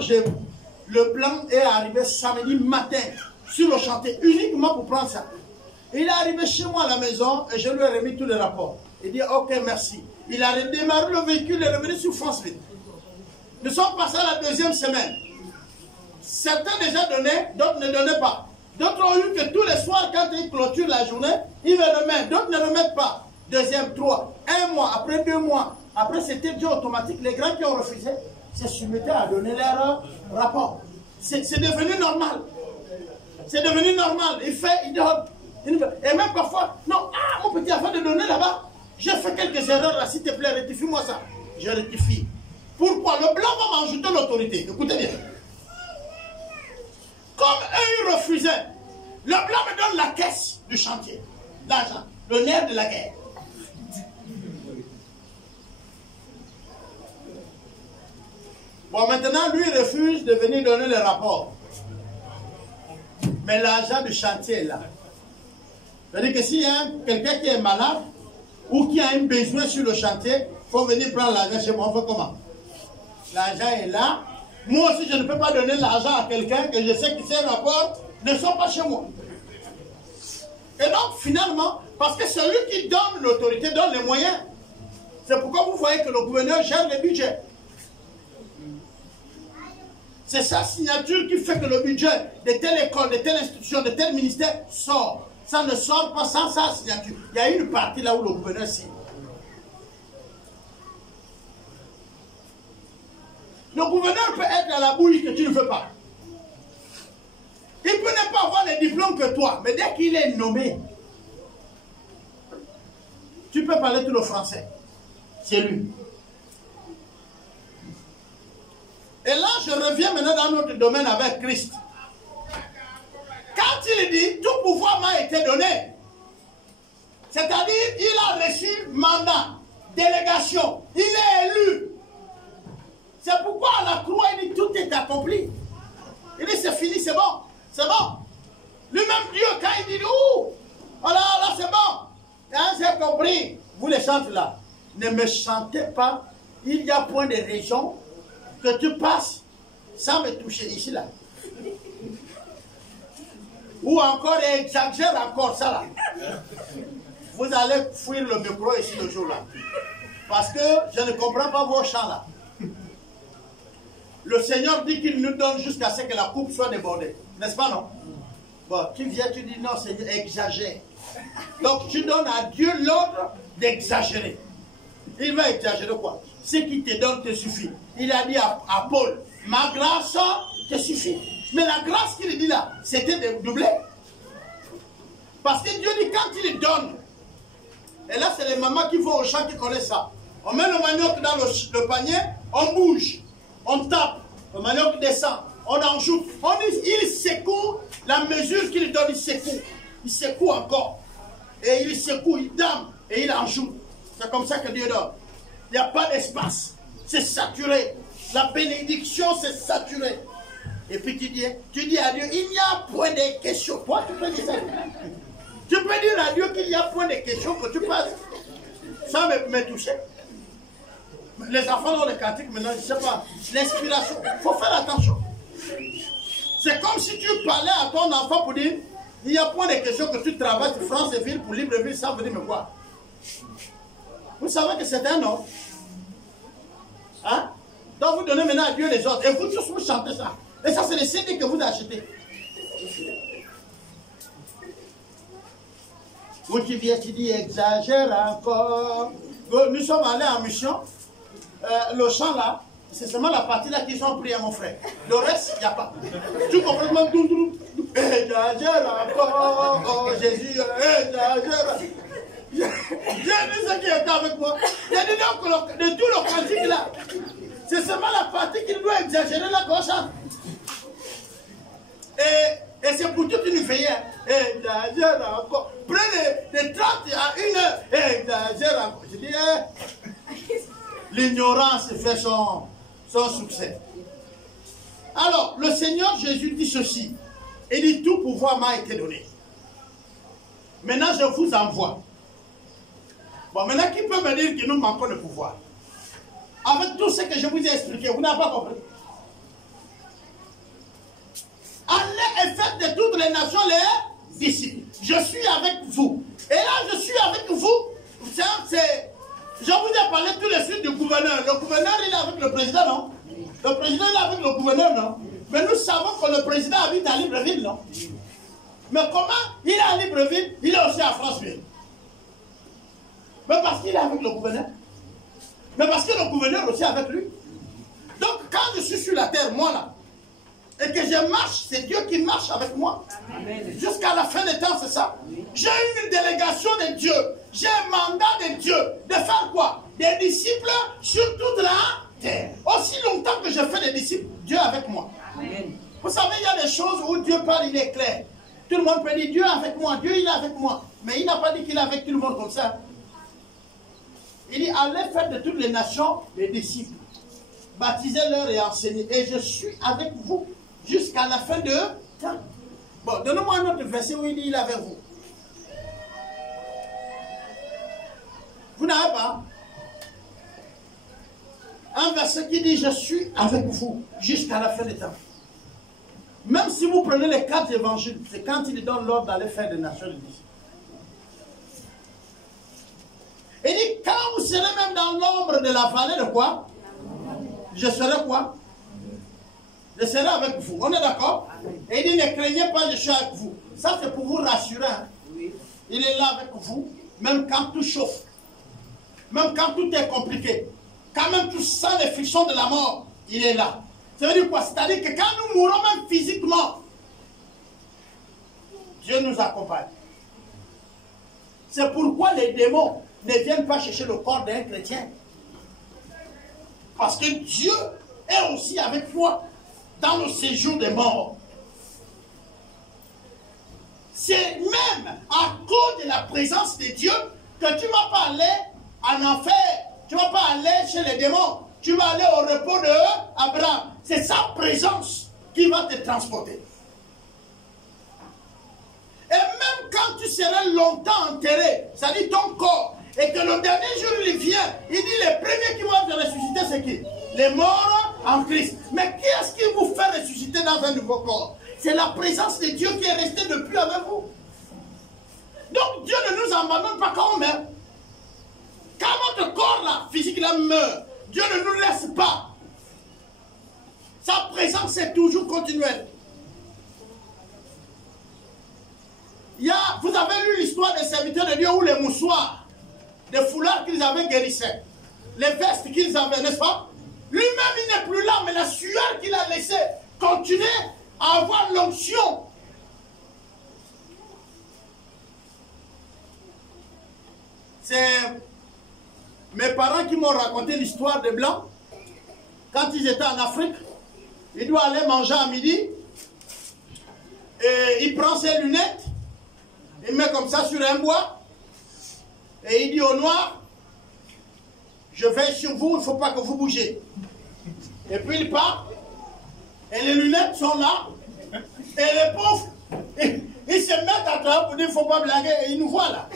le plan est arrivé samedi matin sur le chantier, uniquement pour prendre ça. Il est arrivé chez moi à la maison et je lui ai remis tous les rapports. Il dit ok, merci. Il a redémarré le véhicule et est revenu sur France Vite. Nous sommes passés à la deuxième semaine. Certains déjà donnaient, d'autres ne donnaient pas. D'autres ont eu que tous les soirs, quand ils clôturent la journée, ils me remettent. D'autres ne remettent pas. Deuxième, 3, 1 mois, après 2 mois. Après, c'était déjà automatique. Les grands qui ont refusé se soumettaient à donner leur rapport. C'est devenu normal. C'est devenu normal. Il fait, il donne. Et même parfois, non, ah, mon petit, afin de donner là-bas, j'ai fait quelques erreurs là, s'il te plaît, rectifie-moi ça. Je rectifie. Pourquoi? Le blanc va m'ajouter l'autorité. Écoutez bien. Comme eux, ils refusaient, le blanc me donne la caisse du chantier. L'argent, le nerf de la guerre. Bon, maintenant, lui, il refuse de venir donner le rapport. Mais l'argent du chantier est là. C'est-à-dire que s'il y a quelqu'un qui est malade ou qui a un besoin sur le chantier, il faut venir prendre l'argent chez moi. On fait comment? L'argent est là, Moi aussi, je ne peux pas donner l'argent à quelqu'un que je sais que ses rapports ne sont pas chez moi. Et donc, finalement, parce que celui qui donne l'autorité donne les moyens. C'est pourquoi vous voyez que le gouverneur gère le budget. C'est sa signature qui fait que le budget de telle école, de telle institution, de tel ministère sort. Ça ne sort pas sans sa signature. Il y a une partie là où le gouverneur signe. Le gouverneur peut être à la bouille que tu ne veux pas. Il peut ne pas avoir les diplômes que toi, mais dès qu'il est nommé, tu peux parler tout le français. C'est lui. Et là, je reviens maintenant dans notre domaine avec Christ. Quand il dit, tout pouvoir m'a été donné, c'est-à-dire, il a reçu mandat, délégation, il est élu. C'est pourquoi à la croix, il dit, tout est accompli. Il dit, c'est fini, c'est bon, c'est bon. Lui-même, Dieu, quand il dit, ouh, voilà, là, c'est bon. Hein, j'ai compris. Vous les chantez là, ne me chantez pas, il y a point de raison que tu passes sans me toucher ici là. Ou encore exagère encore ça là. Vous allez fuir le micro ici le jour là. Parce que je ne comprends pas vos chants là. Le Seigneur dit qu'il nous donne jusqu'à ce que la coupe soit débordée. N'est-ce pas non? Bon, tu viens, tu dis non Seigneur, exagère. Donc tu donnes à Dieu l'ordre d'exagérer. Il va exagérer quoi? Ce qui te donne te suffit. Il a dit à Paul, ma grâce te suffit. Mais la grâce qu'il dit là, c'était de doubler. Parce que Dieu dit quand il donne, et là c'est les mamans qui vont au champ qui connaissent ça. On met le manioc dans le panier, on bouge, on tape, le manioc descend, on en joue. Il secoue la mesure qu'il donne, il secoue encore. Et il secoue, il dame, et il en joue. C'est comme ça que Dieu donne. Il n'y a pas d'espace. C'est saturé. La bénédiction, c'est saturé. Et puis tu dis à Dieu, il n'y a point de question. Toi, tu peux dire ça. Tu peux dire à Dieu qu'il n'y a point de question que tu passes sans me toucher. Les enfants ont les cantiques maintenant, je ne sais pas. L'inspiration. Il faut faire attention. C'est comme si tu parlais à ton enfant pour dire, il n'y a point de question que tu traverses France-Ville pour Libreville sans venir me voir. Vous savez que c'est un homme. Hein? Donc vous donnez maintenant à Dieu les ordres. Et vous tous vous chantez ça. Et ça c'est les CD que vous achetez. Où tu viens, tu dis exagère encore. Nous sommes allés en mission. Le chant là, c'est seulement la partie là qu'ils ont pris à mon frère. Le reste, il n'y a pas. Tout complètement doudou. Exagère encore. Oh Jésus, exagère. J'ai dit ce qui était avec moi. J'ai dit donc de tout le cantique là, c'est seulement la partie qu'il doit exagérer là qu'on chante. Et c'est pour toute une veillée. Exagère encore. Près de 30 à 1 heure. Exagère encore. Je dis, l'ignorance fait son succès. Alors, le Seigneur Jésus dit ceci. Il dit, tout pouvoir m'a été donné. Maintenant, je vous envoie. Bon, maintenant, qui peut me dire que nous manquons de pouvoir? Avec tout ce que je vous ai expliqué, vous n'avez pas compris. Allez et faites de toutes les nations les disciples. Je suis avec vous. Et là, je suis avec vous. Je vous ai parlé tout de suite du gouverneur. Le gouverneur, il est avec le président, non? Le président, il est avec le gouverneur, non? Mais nous savons que le président habite à Libreville, non? Mais comment il est à Libreville, il est aussi à Franceville? Mais parce qu'il est avec le gouverneur. Mais parce que le gouverneur aussi est avec lui. Donc quand je suis sur la terre, moi là, et que je marche, c'est Dieu qui marche avec moi. Jusqu'à la fin des temps, c'est ça. J'ai une délégation de Dieu. J'ai un mandat de Dieu. De faire quoi? Des disciples sur toute la terre. Aussi longtemps que je fais des disciples, Dieu est avec moi. Amen. Vous savez, il y a des choses où Dieu parle, il est clair. Tout le monde peut dire, Dieu est avec moi, Dieu il est avec moi. Mais il n'a pas dit qu'il est avec tout le monde comme ça. Il dit, allez faire de toutes les nations les disciples. Baptisez-leur et enseignez. Et je suis avec vous jusqu'à la fin de temps. Bon, donnez-moi un autre verset où il dit, il est avec vous. Vous n'avez pas? un verset qui dit, je suis avec vous jusqu'à la fin des temps. Même si vous prenez les 4 évangiles, c'est quand il donne l'ordre d'aller faire des nations de disciples. Il dit, quand vous serez même dans l'ombre de la vallée de quoi? Je serai quoi? Je serai avec vous. On est d'accord? Et il dit, ne craignez pas, je suis avec vous. Ça, c'est pour vous rassurer. Hein? Il est là avec vous, même quand tout chauffe. Même quand tout est compliqué. Quand même tout sent les frictions de la mort, il est là. Ça veut dire quoi? C'est-à-dire que quand nous mourons même physiquement, Dieu nous accompagne. C'est pourquoi les démons ne viennent pas chercher le corps d'un chrétien. Parce que Dieu est aussi avec toi dans le séjour des morts. C'est même à cause de la présence de Dieu que tu ne vas pas aller en enfer. Tu ne vas pas aller chez les démons. Tu vas aller au repos d'Abraham. C'est sa présence qui va te transporter. Et même quand tu seras longtemps enterré, c'est-à-dire ton corps, et que le dernier jour il vient, il dit les premiers qui vont te ressusciter, c'est qui? Les morts en Christ. Mais qui est-ce qui vous fait ressusciter dans un nouveau corps? C'est la présence de Dieu qui est restée depuis avec vous. Donc Dieu ne nous abandonne pas quand on meurt. Quand notre corps là, physique là meurt, Dieu ne nous laisse pas. Sa présence est toujours continuelle. Vous avez lu l'histoire des serviteurs de Dieu où les moussoirs, des foulards qu'ils avaient guérissaient, les vestes qu'ils avaient, n'est-ce pas? Lui-même il n'est plus là, mais la sueur qu'il a laissée continuait à avoir l'onction. C'est mes parents qui m'ont raconté l'histoire des Blancs. Quand ils étaient en Afrique, il doit aller manger à midi. Et il prend ses lunettes, il met comme ça sur un bois. Et il dit au noir, je veille sur vous, il ne faut pas que vous bougez. Et puis il part. Et les lunettes sont là. Et les pauvres, ils se mettent à travers pour dire, il ne faut pas blaguer. Et ils nous voient là.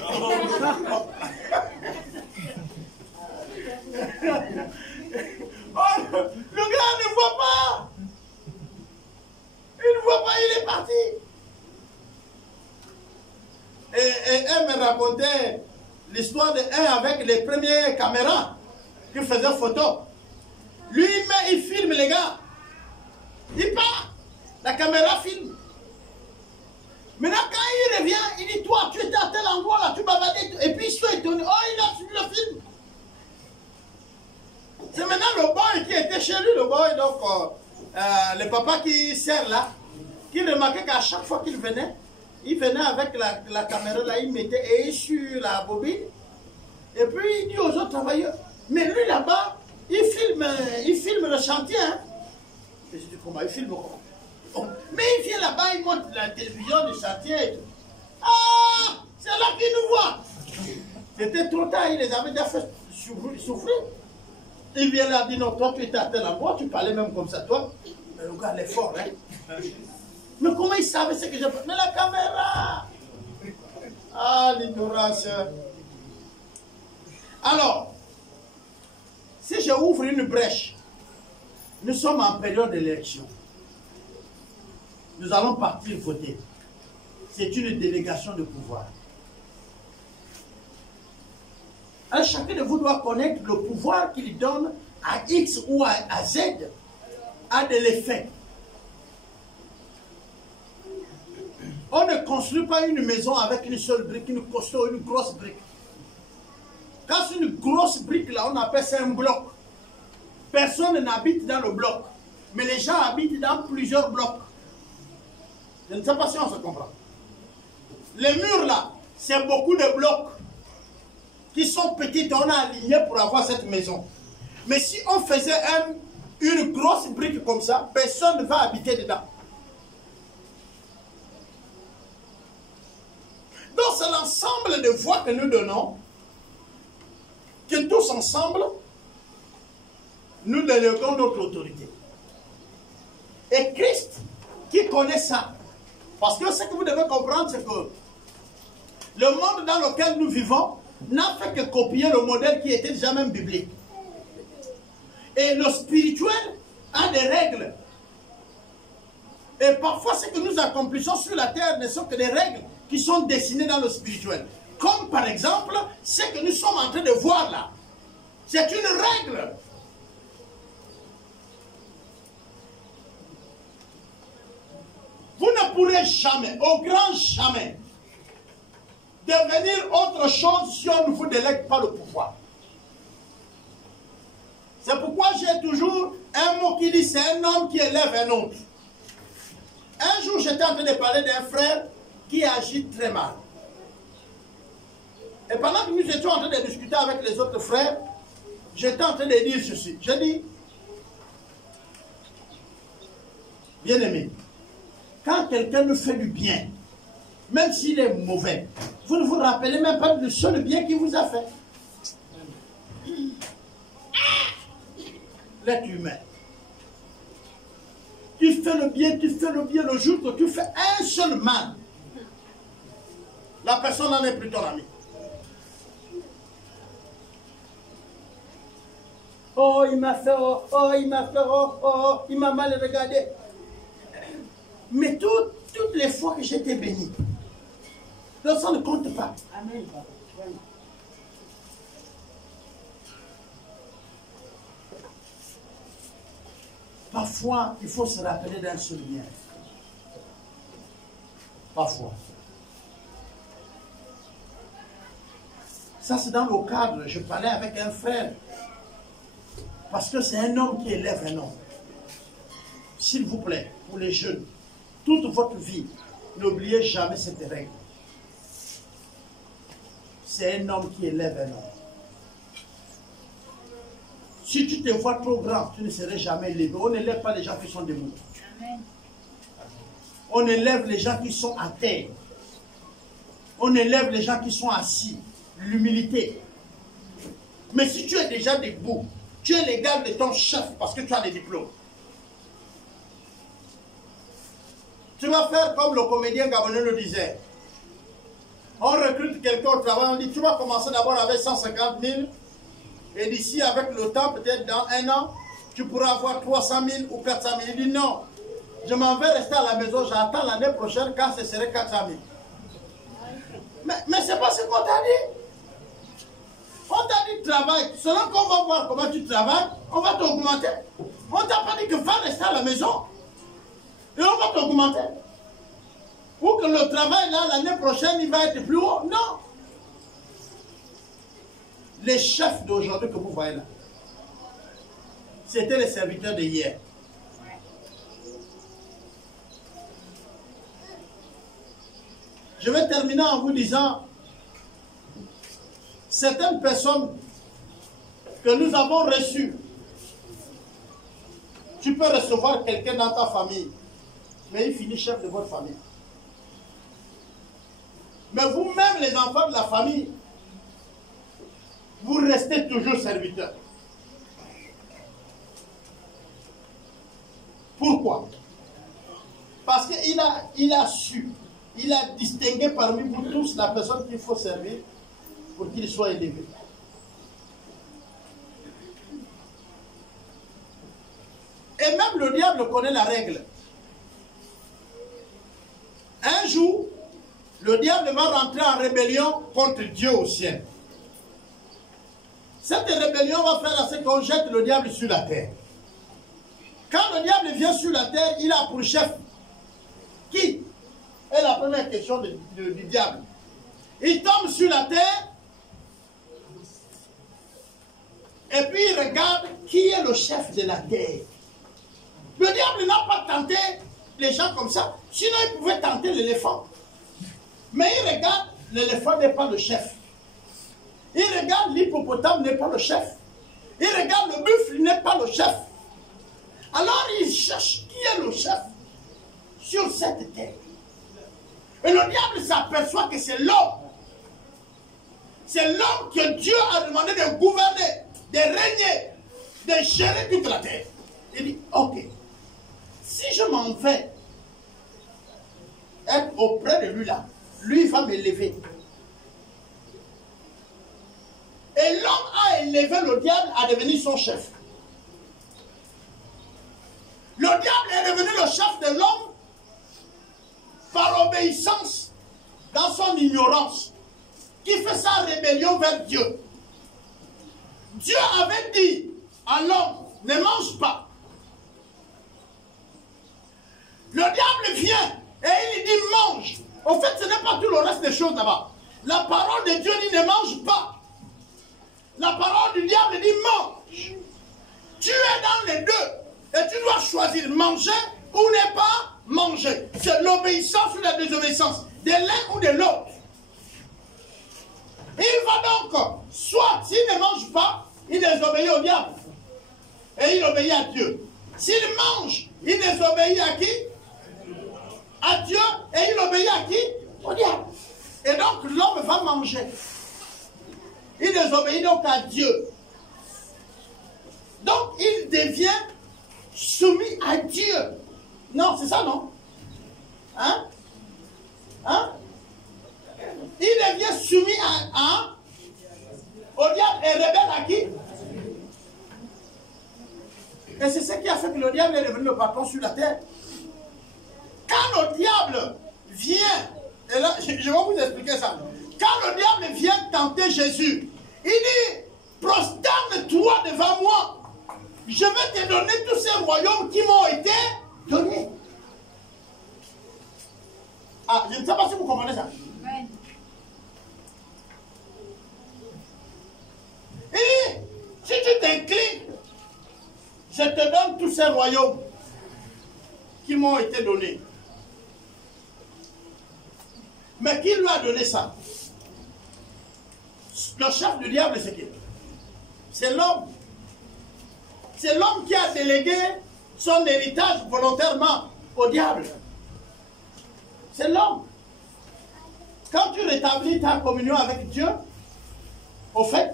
Oh, le gars ne voit pas. Il ne voit pas, il est parti. Et elle me racontait l'histoire de un avec les premières caméras qui faisaient photo. Lui, il filme les gars. Il part. La caméra filme. Maintenant, quand il revient, il dit, toi, tu étais à tel endroit là, tu bavardais. Et puis, ils sont étonnés. Oh, il a suivi le film. C'est maintenant le boy qui était chez lui, le boy, donc, le papa qui sert là, qui remarquait qu'à chaque fois qu'il venait, il venait avec la caméra là, il mettait sur la bobine, et puis il dit aux autres travailleurs, mais lui là-bas, il filme le chantier, hein. Et je dis, comment il filme comment? Oh, mais il vient là-bas, il montre la télévision du chantier et tout. Ah, c'est là qu'il nous voit. C'était trop tard, il les avait déjà fait souffrir. Il vient là, dit non, toi tu étais à tel endroit, tu parlais même comme ça, toi. Mais le gars, il est fort, hein. Mais comment il savait ce que j'ai fait? Mais la caméra! Ah, l'ignorance. Alors, si je ouvre une brèche, nous sommes en période d'élection. Nous allons partir voter. C'est une délégation de pouvoir. Alors, chacun de vous doit connaître le pouvoir qu'il donne à X ou à Z a de l'effet. On ne construit pas une maison avec une seule brique, une grosse brique. Quand c'est une grosse brique, là, on appelle ça un bloc. Personne n'habite dans le bloc. Mais les gens habitent dans plusieurs blocs. Je ne sais pas si on se comprend. Les murs, là, c'est beaucoup de blocs qui sont petits. On a aligné pour avoir cette maison. Mais si on faisait une grosse brique comme ça, personne ne va habiter dedans. Donc c'est l'ensemble de voix que nous donnons, que tous ensemble, nous déléguons notre autorité. Et Christ, qui connaît ça, parce que ce que vous devez comprendre, c'est que le monde dans lequel nous vivons n'a fait que copier le modèle qui était déjà même biblique. Et le spirituel a des règles. Et parfois, ce que nous accomplissons sur la terre ne sont que des règles qui sont dessinées dans le spirituel. Comme par exemple, ce que nous sommes en train de voir là. C'est une règle. Vous ne pourrez jamais, au grand jamais, devenir autre chose si on ne vous délègue pas le pouvoir. C'est pourquoi j'ai toujours un mot qui dit c'est un homme qui élève un autre. Un jour, j'étais en train de parler d'un frère qui agit très mal. Et pendant que nous étions en train de discuter avec les autres frères, j'étais en train de dire ceci. Je dis, bien-aimé, quand quelqu'un nous fait du bien, même s'il est mauvais, vous ne vous rappelez même pas du seul bien qu'il vous a fait. L'être humain. Tu fais le bien le jour que tu fais un seul mal. La personne n'en est plus ton ami. Oh, il m'a fait, oh, il m'a fait, oh, il m'a mal regardé. Mais toutes les fois que j'étais béni, ça ne compte pas. Amen. Parfois, il faut se rappeler d'un seul bien. Parfois. Ça, c'est dans le cadre. Je parlais avec un frère. Parce que c'est un homme qui élève un homme. S'il vous plaît, pour les jeunes, toute votre vie, n'oubliez jamais cette règle. C'est un homme qui élève un homme. Si tu te vois trop grand, tu ne serais jamais élevé. On n'élève pas les gens qui sont debout. On élève les gens qui sont à terre. On élève les gens qui sont assis. L'humilité. Mais si tu es déjà debout, tu es l'égal de ton chef parce que tu as des diplômes. Tu vas faire comme le comédien gabonais le disait. On recrute quelqu'un au travail, on dit tu vas commencer d'abord avec 150 000 et d'ici avec le temps, peut-être dans un an, tu pourras avoir 300 000 ou 400 000. Il dit non, je m'en vais rester à la maison, j'attends l'année prochaine quand ce serait 400 000. Mais c'est pas ce qu'on t'a dit. On t'a dit travail, selon qu'on va voir comment tu travailles, on va t'augmenter. On t'a pas dit que va rester à la maison et on va t'augmenter. Ou que le travail là, l'année prochaine, il va être plus haut. Non. Les chefs d'aujourd'hui que vous voyez là, c'était les serviteurs de hier. Je vais terminer en vous disant, certaines personnes que nous avons reçues, tu peux recevoir quelqu'un dans ta famille, mais il finit chef de votre famille. Mais vous-même, les enfants de la famille, vous restez toujours serviteurs. Pourquoi? Parce qu'il a su, il a distingué parmi vous tous la personne qu'il faut servir pour qu'il soit élevé. Et même le diable connaît la règle. Un jour, le diable va rentrer en rébellion contre Dieu au ciel. Cette rébellion va faire à ce qu'on jette le diable sur la terre. Quand le diable vient sur la terre, il a pour chef qui est la première question du diable. Il tombe sur la terre et puis il regarde qui est le chef de la terre. Le diable n'a pas tenté les gens comme ça, sinon il pouvait tenter l'éléphant. Mais il regarde, l'éléphant n'est pas le chef. Il regarde, l'hippopotame n'est pas le chef. Il regarde, le buffle n'est pas le chef. Alors il cherche qui est le chef sur cette terre. Et le diable s'aperçoit que c'est l'homme. C'est l'homme que Dieu a demandé de gouverner, de régner, de gérer toute la terre. Il dit, ok, si je m'en vais être auprès de lui là, lui va m'élever. Et l'homme a élevé le diable à devenir son chef. diable est devenu le chef de l'homme par obéissance dans son ignorance, qui fait sa rébellion vers Dieu. Dieu avait dit à l'homme, ne mange pas. Le diable vient et il dit mange. En fait, ce n'est pas tout le reste des choses là-bas. La parole de Dieu dit ne mange pas. La parole du diable dit mange. Tu es dans les deux et tu dois choisir manger ou ne pas manger. C'est l'obéissance ou la désobéissance de l'un ou de l'autre. Il va donc, soit s'il ne mange pas, il désobéit au diable et il obéit à Dieu. S'il mange, il désobéit à qui? À Dieu, et il obéit à qui? Au diable. Et donc l'homme va manger. Il désobéit donc à Dieu. Donc il devient soumis à Dieu. Non, c'est ça, non? Hein? Hein? Il devient soumis au diable et rebelle à qui? Et c'est ce qui a fait que le diable est devenu le patron sur la terre. Quand le diable vient, et là, je vais vous expliquer ça. Quand le diable vient tenter Jésus, il dit, prosterne-toi devant moi. Je vais te donner tous ces royaumes qui m'ont été donnés. Ah, je ne sais pas si vous comprenez ça. Oui. Il dit, si tu t'inclines, je te donne tous ces royaumes qui m'ont été donnés. Mais qui lui a donné ça? Le chef du diable, c'est qui? C'est l'homme. C'est l'homme qui a délégué son héritage volontairement au diable. C'est l'homme. Quand tu rétablis ta communion avec Dieu, au fait,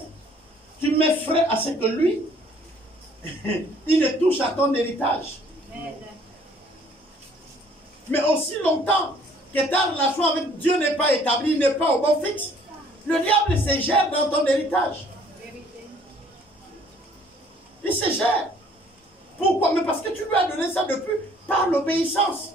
tu mets frais à ce que lui, il ne touche à ton héritage. Mais aussi longtemps que ta relation avec Dieu n'est pas établie, n'est pas au bon fixe, le diable se gère dans ton héritage. Il se gère. Pourquoi? Mais parce que tu lui as donné ça depuis par l'obéissance.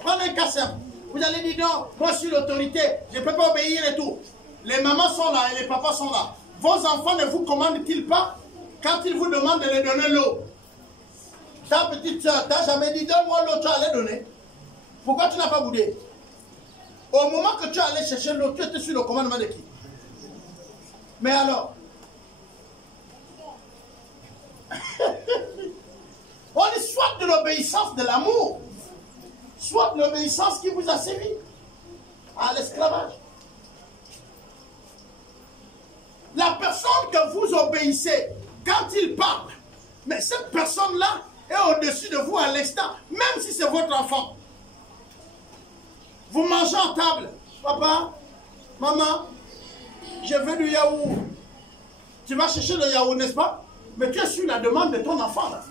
Prenez un cas simple. Vous allez dire non, moi je suis l'autorité, je ne peux pas obéir et tout. Les mamans sont là et les papas sont là. Vos enfants ne vous commandent-ils pas quand ils vous demandent de leur donner l'eau? Ta petite soeur, tu n'as jamais dit donne-moi l'eau, tu allais donner. Pourquoi tu n'as pas boudé? Au moment que tu allais chercher l'eau, tu étais sur le commandement de qui? Mais alors, on est soit de l'obéissance de l'amour, soit de l'obéissance qui vous a servi à l'esclavage. La personne que vous obéissez, quand il parle, mais cette personne-là est au-dessus de vous à l'instant, même si c'est votre enfant. Vous mangez en table. Papa, maman, je veux du yaourt. Tu vas chercher le yaourt, n'est-ce pas? Mais tu es sur la demande de ton enfant, là.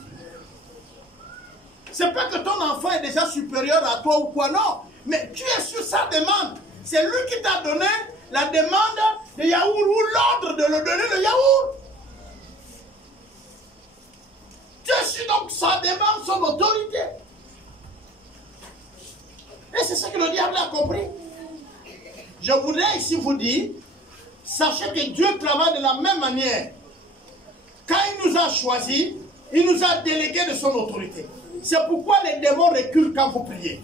C'est pas que ton enfant est déjà supérieur à toi ou quoi, non. Mais tu es sur sa demande. C'est lui qui t'a donné la demande de yaourt ou l'ordre de le donner le yaourt. Tu es sur donc sa demande, son autorité. Et c'est ce que le diable a compris. Je voudrais ici vous dire, sachez que Dieu travaille de la même manière. Quand il nous a choisis, il nous a délégué de son autorité. C'est pourquoi les démons reculent quand vous priez.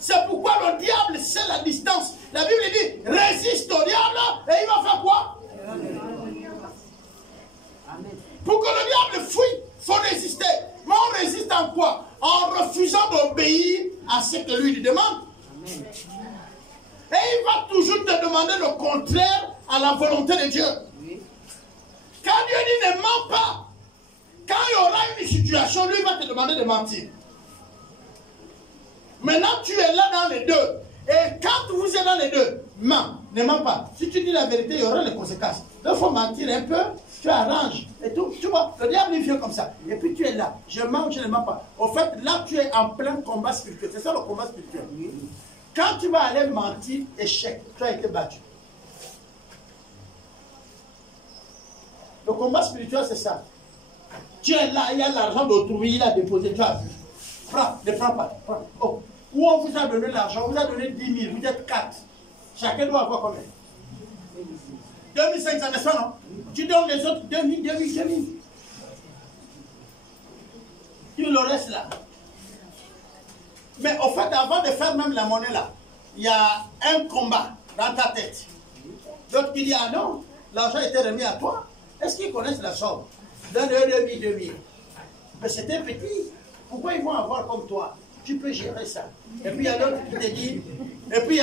C'est pourquoi le diable sait la distance. La Bible dit, résiste au diable et il va faire quoi? Pour que le diable fuit, il faut résister. Mais on résiste en quoi? En refusant d'obéir à ce que lui demande. Amen. Et il va toujours te demander le contraire à la volonté de Dieu. Oui. Quand Dieu dit ne mens pas, quand il y aura une situation, lui va te demander de mentir. Maintenant, tu es là dans les deux. Et quand vous êtes dans les deux, mens, ne mens pas. Si tu dis la vérité, il y aura les conséquences. Donc, il faut mentir un peu, tu arranges et tout. Tu vois, le diable il vient comme ça. Et puis tu es là. Je mens, je ne mens pas. Au fait, là, tu es en plein combat spirituel. C'est ça le combat spirituel. Quand tu vas aller mentir, échec, tu as été battu. Le combat spirituel, c'est ça. Tu es là, il y a l'argent d'autrui, il a déposé, tu as vu. Prends, ne prends pas. Prends. Oh. Où on vous a donné l'argent, on vous a donné 10 000, vous êtes 4. Chacun doit avoir combien? 2500, n'est-ce pas, non? Tu donnes les autres 2000, 2000, 2000. Tu le restes là. Mais au fait, avant de faire même la monnaie là, il y a un combat dans ta tête. L'autre qui dit, ah non, l'argent était remis à toi. Est-ce qu'ils connaissent la somme? Donne 2000, 2000. Mais c'était petit. Pourquoi ils vont avoir comme toi? Tu peux gérer ça. Et puis il y a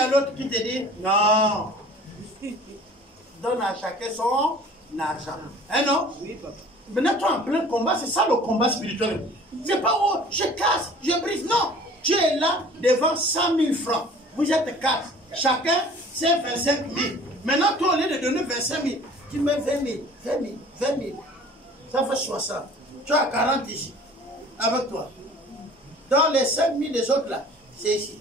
l'autre qui te dit, non. Donne à chacun son argent. Hein, non? Oui, papa. Maintenant, toi en plein combat, c'est ça le combat spirituel. C'est pas oh, je casse, je brise. Non. Tu es là devant 100 000 francs. Vous êtes 4. Chacun, c'est 25 000. Maintenant, toi, au lieu de donner 25 000, tu mets 20 000, 20 000, 20 000. Ça fait 60. Tu as 40 ici. Avec toi. Dans les 5 000 des autres là, c'est ici.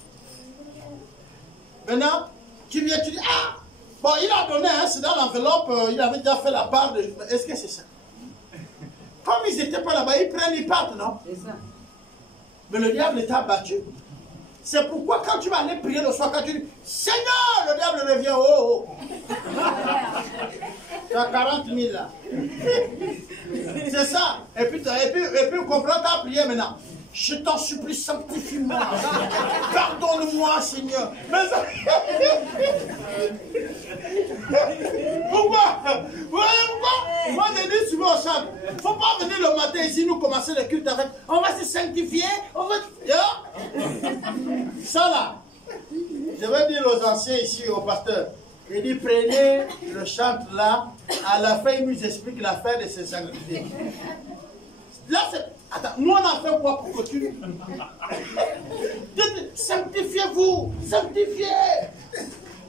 Maintenant, tu viens, tu dis, ah, bon, il a donné, hein, c'est dans l'enveloppe, il avait déjà fait la part de... Est-ce que c'est ça? Comme ils n'étaient pas là-bas, ils prennent, ils partent, non? C'est ça. Mais le diable t'a battu. C'est pourquoi quand tu vas aller prier le soir, quand tu dis, Seigneur, le diable revient, oh, oh. Tu as 40 000 là. C'est ça. Et puis comprends ta prière maintenant. Je t'en supplie, sanctifie-moi. Pardonne-moi, Seigneur. Mais ça... Pourquoi? Moi, je dis souvent au chant, il ne faut pas venir le matin ici, nous commencer le culte avec, on va se sanctifier, on va... Ça là, je vais dire aux anciens ici, aux pasteurs, il dit, prenez le chant là, à la fin, il nous explique la fin de se sanctifier. Là, c'est... Attends, nous on a fait quoi pour que tu... Sanctifiez-vous, sanctifiez.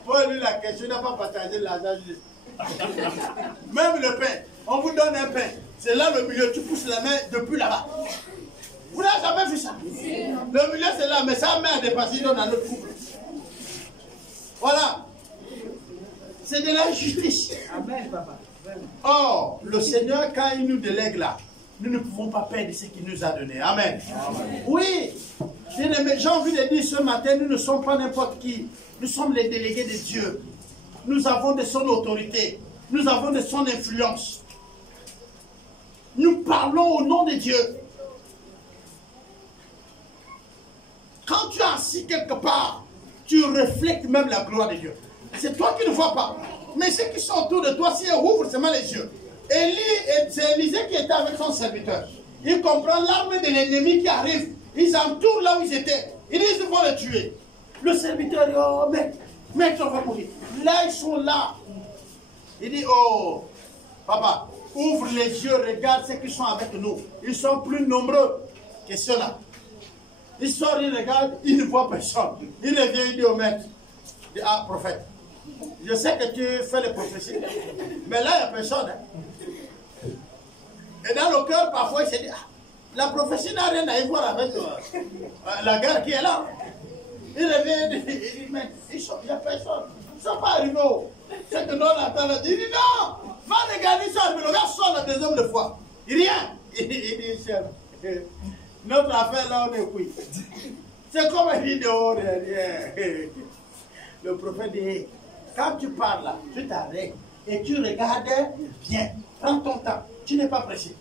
Pour lui la question, il n'a pas partagé l'argent. Même le pain, on vous donne un pain. C'est là le milieu, tu pousses la main depuis là-bas. Vous n'avez jamais vu ça? Le milieu c'est là, mais sa main a dépassé, il donne à notre couple. Voilà. C'est de l'injustice. Amen, papa. Or, le Seigneur, quand il nous délègue là, nous ne pouvons pas perdre ce qu'il nous a donné. Amen. Amen. Oui. J'ai envie de dire ce matin, nous ne sommes pas n'importe qui. Nous sommes les délégués de Dieu. Nous avons de son autorité. Nous avons de son influence. Nous parlons au nom de Dieu. Quand tu es assis quelque part, tu reflètes même la gloire de Dieu. C'est toi qui ne vois pas. Mais ceux qui sont autour de toi, si ils ouvrent seulement les yeux. C'est Élisée qui était avec son serviteur. Il comprend l'arme de l'ennemi qui arrive. Ils entourent là où ils étaient. Ils disent qu'ils vont le tuer. Le serviteur dit, oh, mec, on va mourir. Là, ils sont là. Il dit, oh, papa, ouvre les yeux, regarde ceux qui sont avec nous. Ils sont plus nombreux que ceux-là. Il sort, il regarde, il ne voit personne. Il revient, il dit au maître, il dit, ah, prophète, je sais que tu fais les prophéties, mais là, il n'y a personne. Hein. Et dans le cœur, parfois, il se dit, ah, la prophétie n'a rien à y voir avec la guerre qui est là. Il revient, il dit, mais il n'y a personne. Ils ne sont pas arrivés. C'est que nous, on attend. Il dit, non, va regarder ça. Mais le gars sort la deuxième de fois. Il dit, rien. Il dit, chef, notre affaire là, on est oui. C'est comme il dit dehors. Le prophète dit, quand tu parles là, tu t'arrêtes et tu regardes bien. Prends ton temps. Tu n'es pas pressé.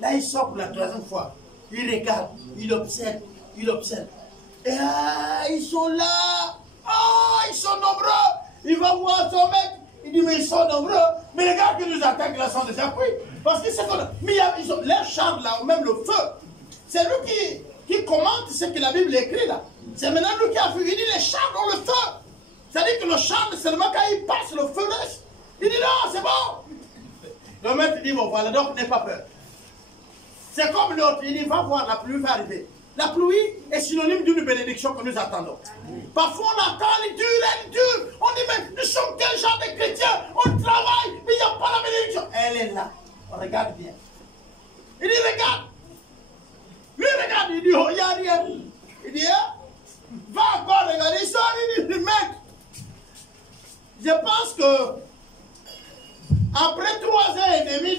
Là, il sort pour la troisième fois. Il regarde, il observe, il observe. Et ils sont là. Ah, ils sont nombreux. Il va voir son mec. Il dit, mais ils sont nombreux. Mais les gars qui nous attaquent là sont déjà pris. Parce que c'est comme... Mais ils ont leurs chars là, ou même le feu. C'est lui qui commente ce que la Bible écrit là. C'est maintenant lui qui a vu. Il dit, les chars ont le feu. C'est-à-dire que le char, seulement quand il passe, le feu reste. Il dit, non, c'est bon. Le maître dit, bon voilà, donc n'aie pas peur. C'est comme l'autre, il dit, va voir, la pluie va arriver. La pluie est synonyme d'une bénédiction que nous attendons. Parfois on attend, elle dure. On dit, mais nous sommes quel genre de chrétiens? On travaille, mais il n'y a pas la bénédiction. Elle est là. On regarde bien. Il dit, regarde. Lui regarde, il dit, oh, il n'y a rien. Il dit, va encore regarder. Il sort, il dit, mec, je pense que après 3 heures et demie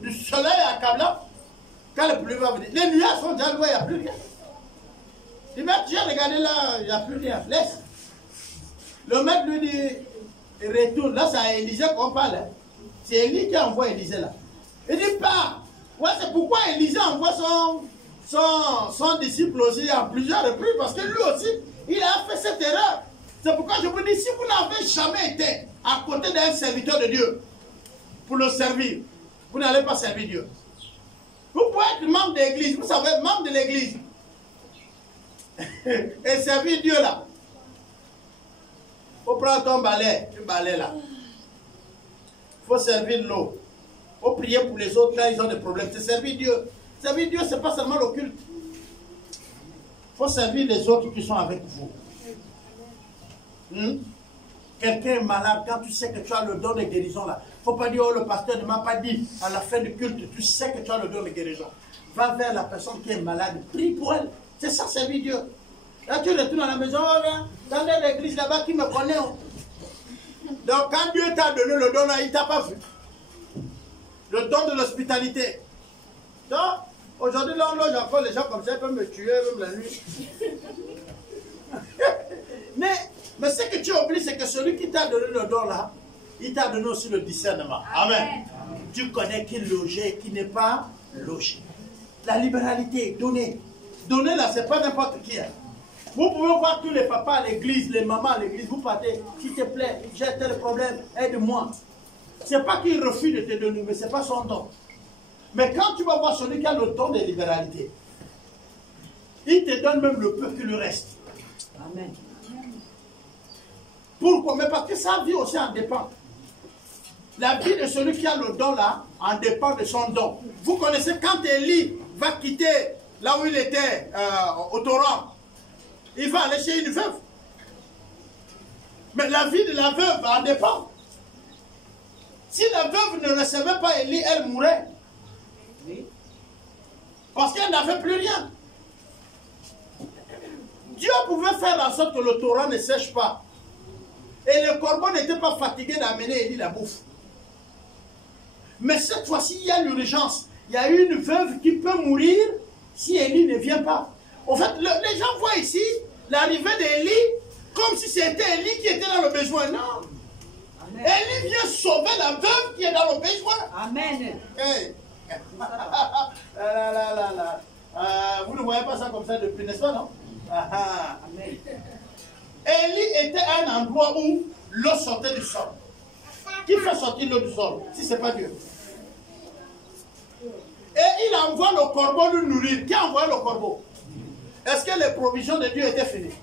du soleil à Kabla, Quand le pluie va venir, les nuages sont déjà loin, il n'y a plus rien. Il dit, j'ai regardé là, il n'y a plus rien. Laisse. Le maître lui dit, il retourne. Là, c'est à Élisée qu'on parle. Hein. C'est Élie qui envoie Élisée là. Il dit, pas. Ouais, c'est pourquoi Élisée envoie son disciple aussi à plusieurs reprises. Parce que lui aussi, il a fait cette erreur. C'est pourquoi je vous dis, si vous n'avez jamais été à côté d'un serviteur de Dieu pour le servir, vous n'allez pas servir Dieu. Vous pouvez être membre de l'église, vous savez, membre de l'église. Et servir Dieu là. Il faut prendre ton balai, tu balais là. Il faut servir l'eau. Il faut prier pour les autres quand ils ont des problèmes. C'est servir Dieu. Servir Dieu, ce n'est pas seulement le culte. Il faut servir les autres qui sont avec vous. Quelqu'un est malade, quand tu sais que tu as le don de guérison là. Il ne faut pas dire, oh le pasteur ne m'a pas dit à la fin du culte, tu sais que tu as le don de guérison. Va vers la personne qui est malade, prie pour elle. C'est ça, servir Dieu. Là, tu retournes à la maison, dans l'église là-bas qui me connaît. Donc, quand Dieu t'a donné le don là, il ne t'a pas vu. Le don de l'hospitalité. Donc, aujourd'hui, là, on loge encore les gens comme ça, ils peuvent me tuer, même la nuit. Mais ce que tu oublies, c'est que celui qui t'a donné le don là, il t'a donné aussi le discernement. Amen. Tu connais qui loger et qui n'est pas logé. La libéralité, donner. Donner là, c'est pas n'importe qui. Hein. Vous pouvez voir tous les papas à l'église, les mamans à l'église, vous partez, s'il te plaît, j'ai tel problème, aide-moi. C'est pas qu'il refuse de te donner, mais c'est pas son don. Mais quand tu vas voir celui qui a le don de libéralité, il te donne même le peu qui lui reste. Amen. Pourquoi? Mais parce que sa vie aussi en dépend. La vie de celui qui a le don là en dépend de son don. Vous connaissez quand Élie va quitter là où il était au torrent, il va aller chez une veuve. Mais la vie de la veuve en dépend. Si la veuve ne recevait pas Élie, elle mourrait. Parce qu'elle n'avait plus rien. Dieu pouvait faire en sorte que le torrent ne sèche pas. Et le corbeau n'était pas fatigué d'amener Élie la bouffe. Mais cette fois-ci, il y a l'urgence. Il y a une veuve qui peut mourir si Élie ne vient pas. En fait, les gens voient ici l'arrivée d'Élie comme si c'était Élie qui était dans le besoin. Non. Amen. Élie vient sauver la veuve qui est dans le besoin. Amen. Hey. Vous ne voyez pas ça comme ça depuis, n'est-ce pas, non? Amen. Élie était à un endroit où l'eau sortait du sol. Qui fait sortir l'eau du sol, si ce n'est pas Dieu? Et il envoie le corbeau lui nourrir. Qui a envoyé le corbeau? Est-ce que les provisions de Dieu étaient finies?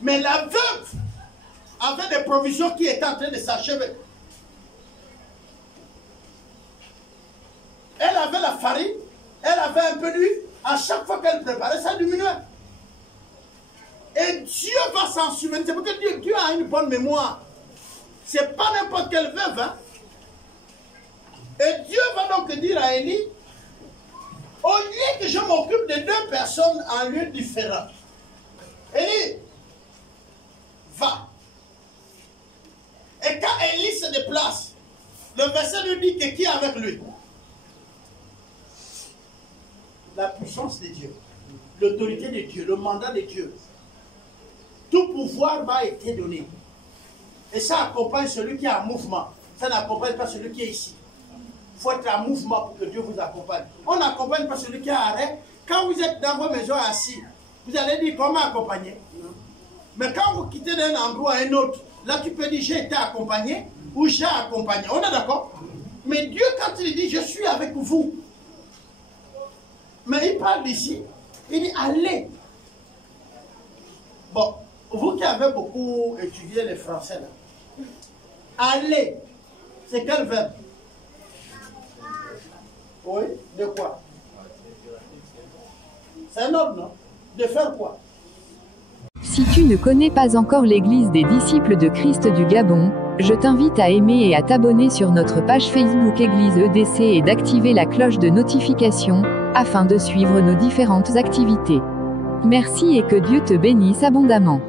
Mais la veuve avait des provisions qui étaient en train de s'achever. Elle avait la farine, elle avait un peu d'huile. À chaque fois qu'elle préparait, ça diminuait. Et Dieu va s'en souvenir. C'est parce que Dieu a une bonne mémoire. Ce n'est pas n'importe quelle veuve. Hein? Et Dieu va donc dire à Élie, au lieu que je m'occupe de deux personnes en lieux différents, Élie, va. Et quand Élie se déplace, le verset lui dit que qui est avec lui? La puissance de Dieu, l'autorité de Dieu, le mandat de Dieu. Tout pouvoir m'a été donné. Et ça accompagne celui qui est en mouvement. Ça n'accompagne pas celui qui est ici. Il faut être en mouvement pour que Dieu vous accompagne. On n'accompagne pas celui qui est à arrêt. Quand vous êtes dans vos maisons assis, vous allez dire comment accompagner. Mais quand vous quittez d'un endroit à un autre, là tu peux dire j'ai été accompagné ou j'ai accompagné. On est d'accord? Mais Dieu, quand il dit je suis avec vous, mais il parle d'ici, il dit allez. Bon, vous qui avez beaucoup étudié les français là, allez, c'est quel verbe? Oui, de quoi? C'est un ordre, non? De faire quoi? Si tu ne connais pas encore l'Église des disciples de Christ du Gabon, je t'invite à aimer et à t'abonner sur notre page Facebook Église EDC et d'activer la cloche de notification, afin de suivre nos différentes activités. Merci et que Dieu te bénisse abondamment.